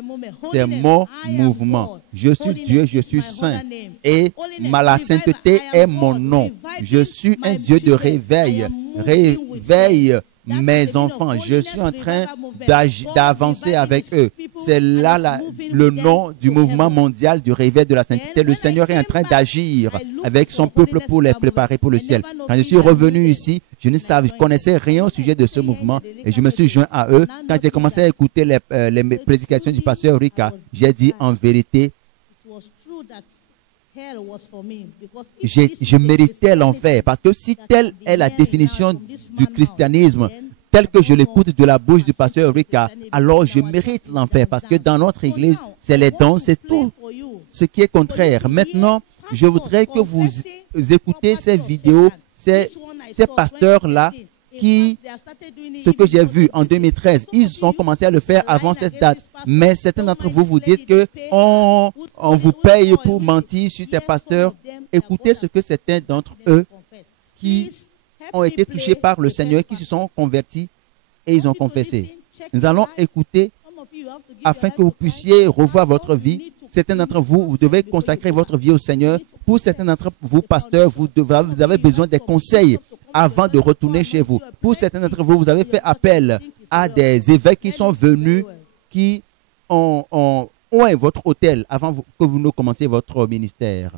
c'est mon mouvement. Je suis Dieu, je suis saint. Et la sainteté est mon nom. Je suis un Dieu de réveil. Réveille mes enfants. Je suis en train d'avancer avec eux. C'est là le nom du mouvement mondial du réveil de la sainteté. Le Seigneur est en train d'agir avec son peuple pour les préparer pour le ciel. Quand je suis revenu ici, je ne connaissais rien au sujet de ce mouvement et je me suis joint à eux. Quand j'ai commencé à écouter les prédications du pasteur Rika, j'ai dit en vérité, je méritais l'enfer parce que si telle est la définition du christianisme, tel que je l'écoute de la bouche du pasteur Rika, alors je mérite l'enfer parce que dans notre église, c'est les dons, c'est tout ce qui est contraire. Maintenant, je voudrais que vous écoutez ces vidéos, ces pasteurs-là ce que j'ai vu en 2013, ils ont commencé à le faire avant cette date. Mais certains d'entre vous vous dites qu'on vous paye pour mentir sur ces pasteurs. Écoutez ce que certains d'entre eux qui ont été touchés par le Seigneur, qui se sont convertis et ils ont confessé. Nous allons écouter afin que vous puissiez revoir votre vie. Certains d'entre vous, vous devez consacrer votre vie au Seigneur. Pour certains d'entre vous, pasteurs, vous avez besoin des conseils avant de retourner chez vous. Pour certains d'entre vous, vous avez fait appel à des évêques qui sont venus, qui ont votre hôtel avant que vous ne commenciez votre ministère.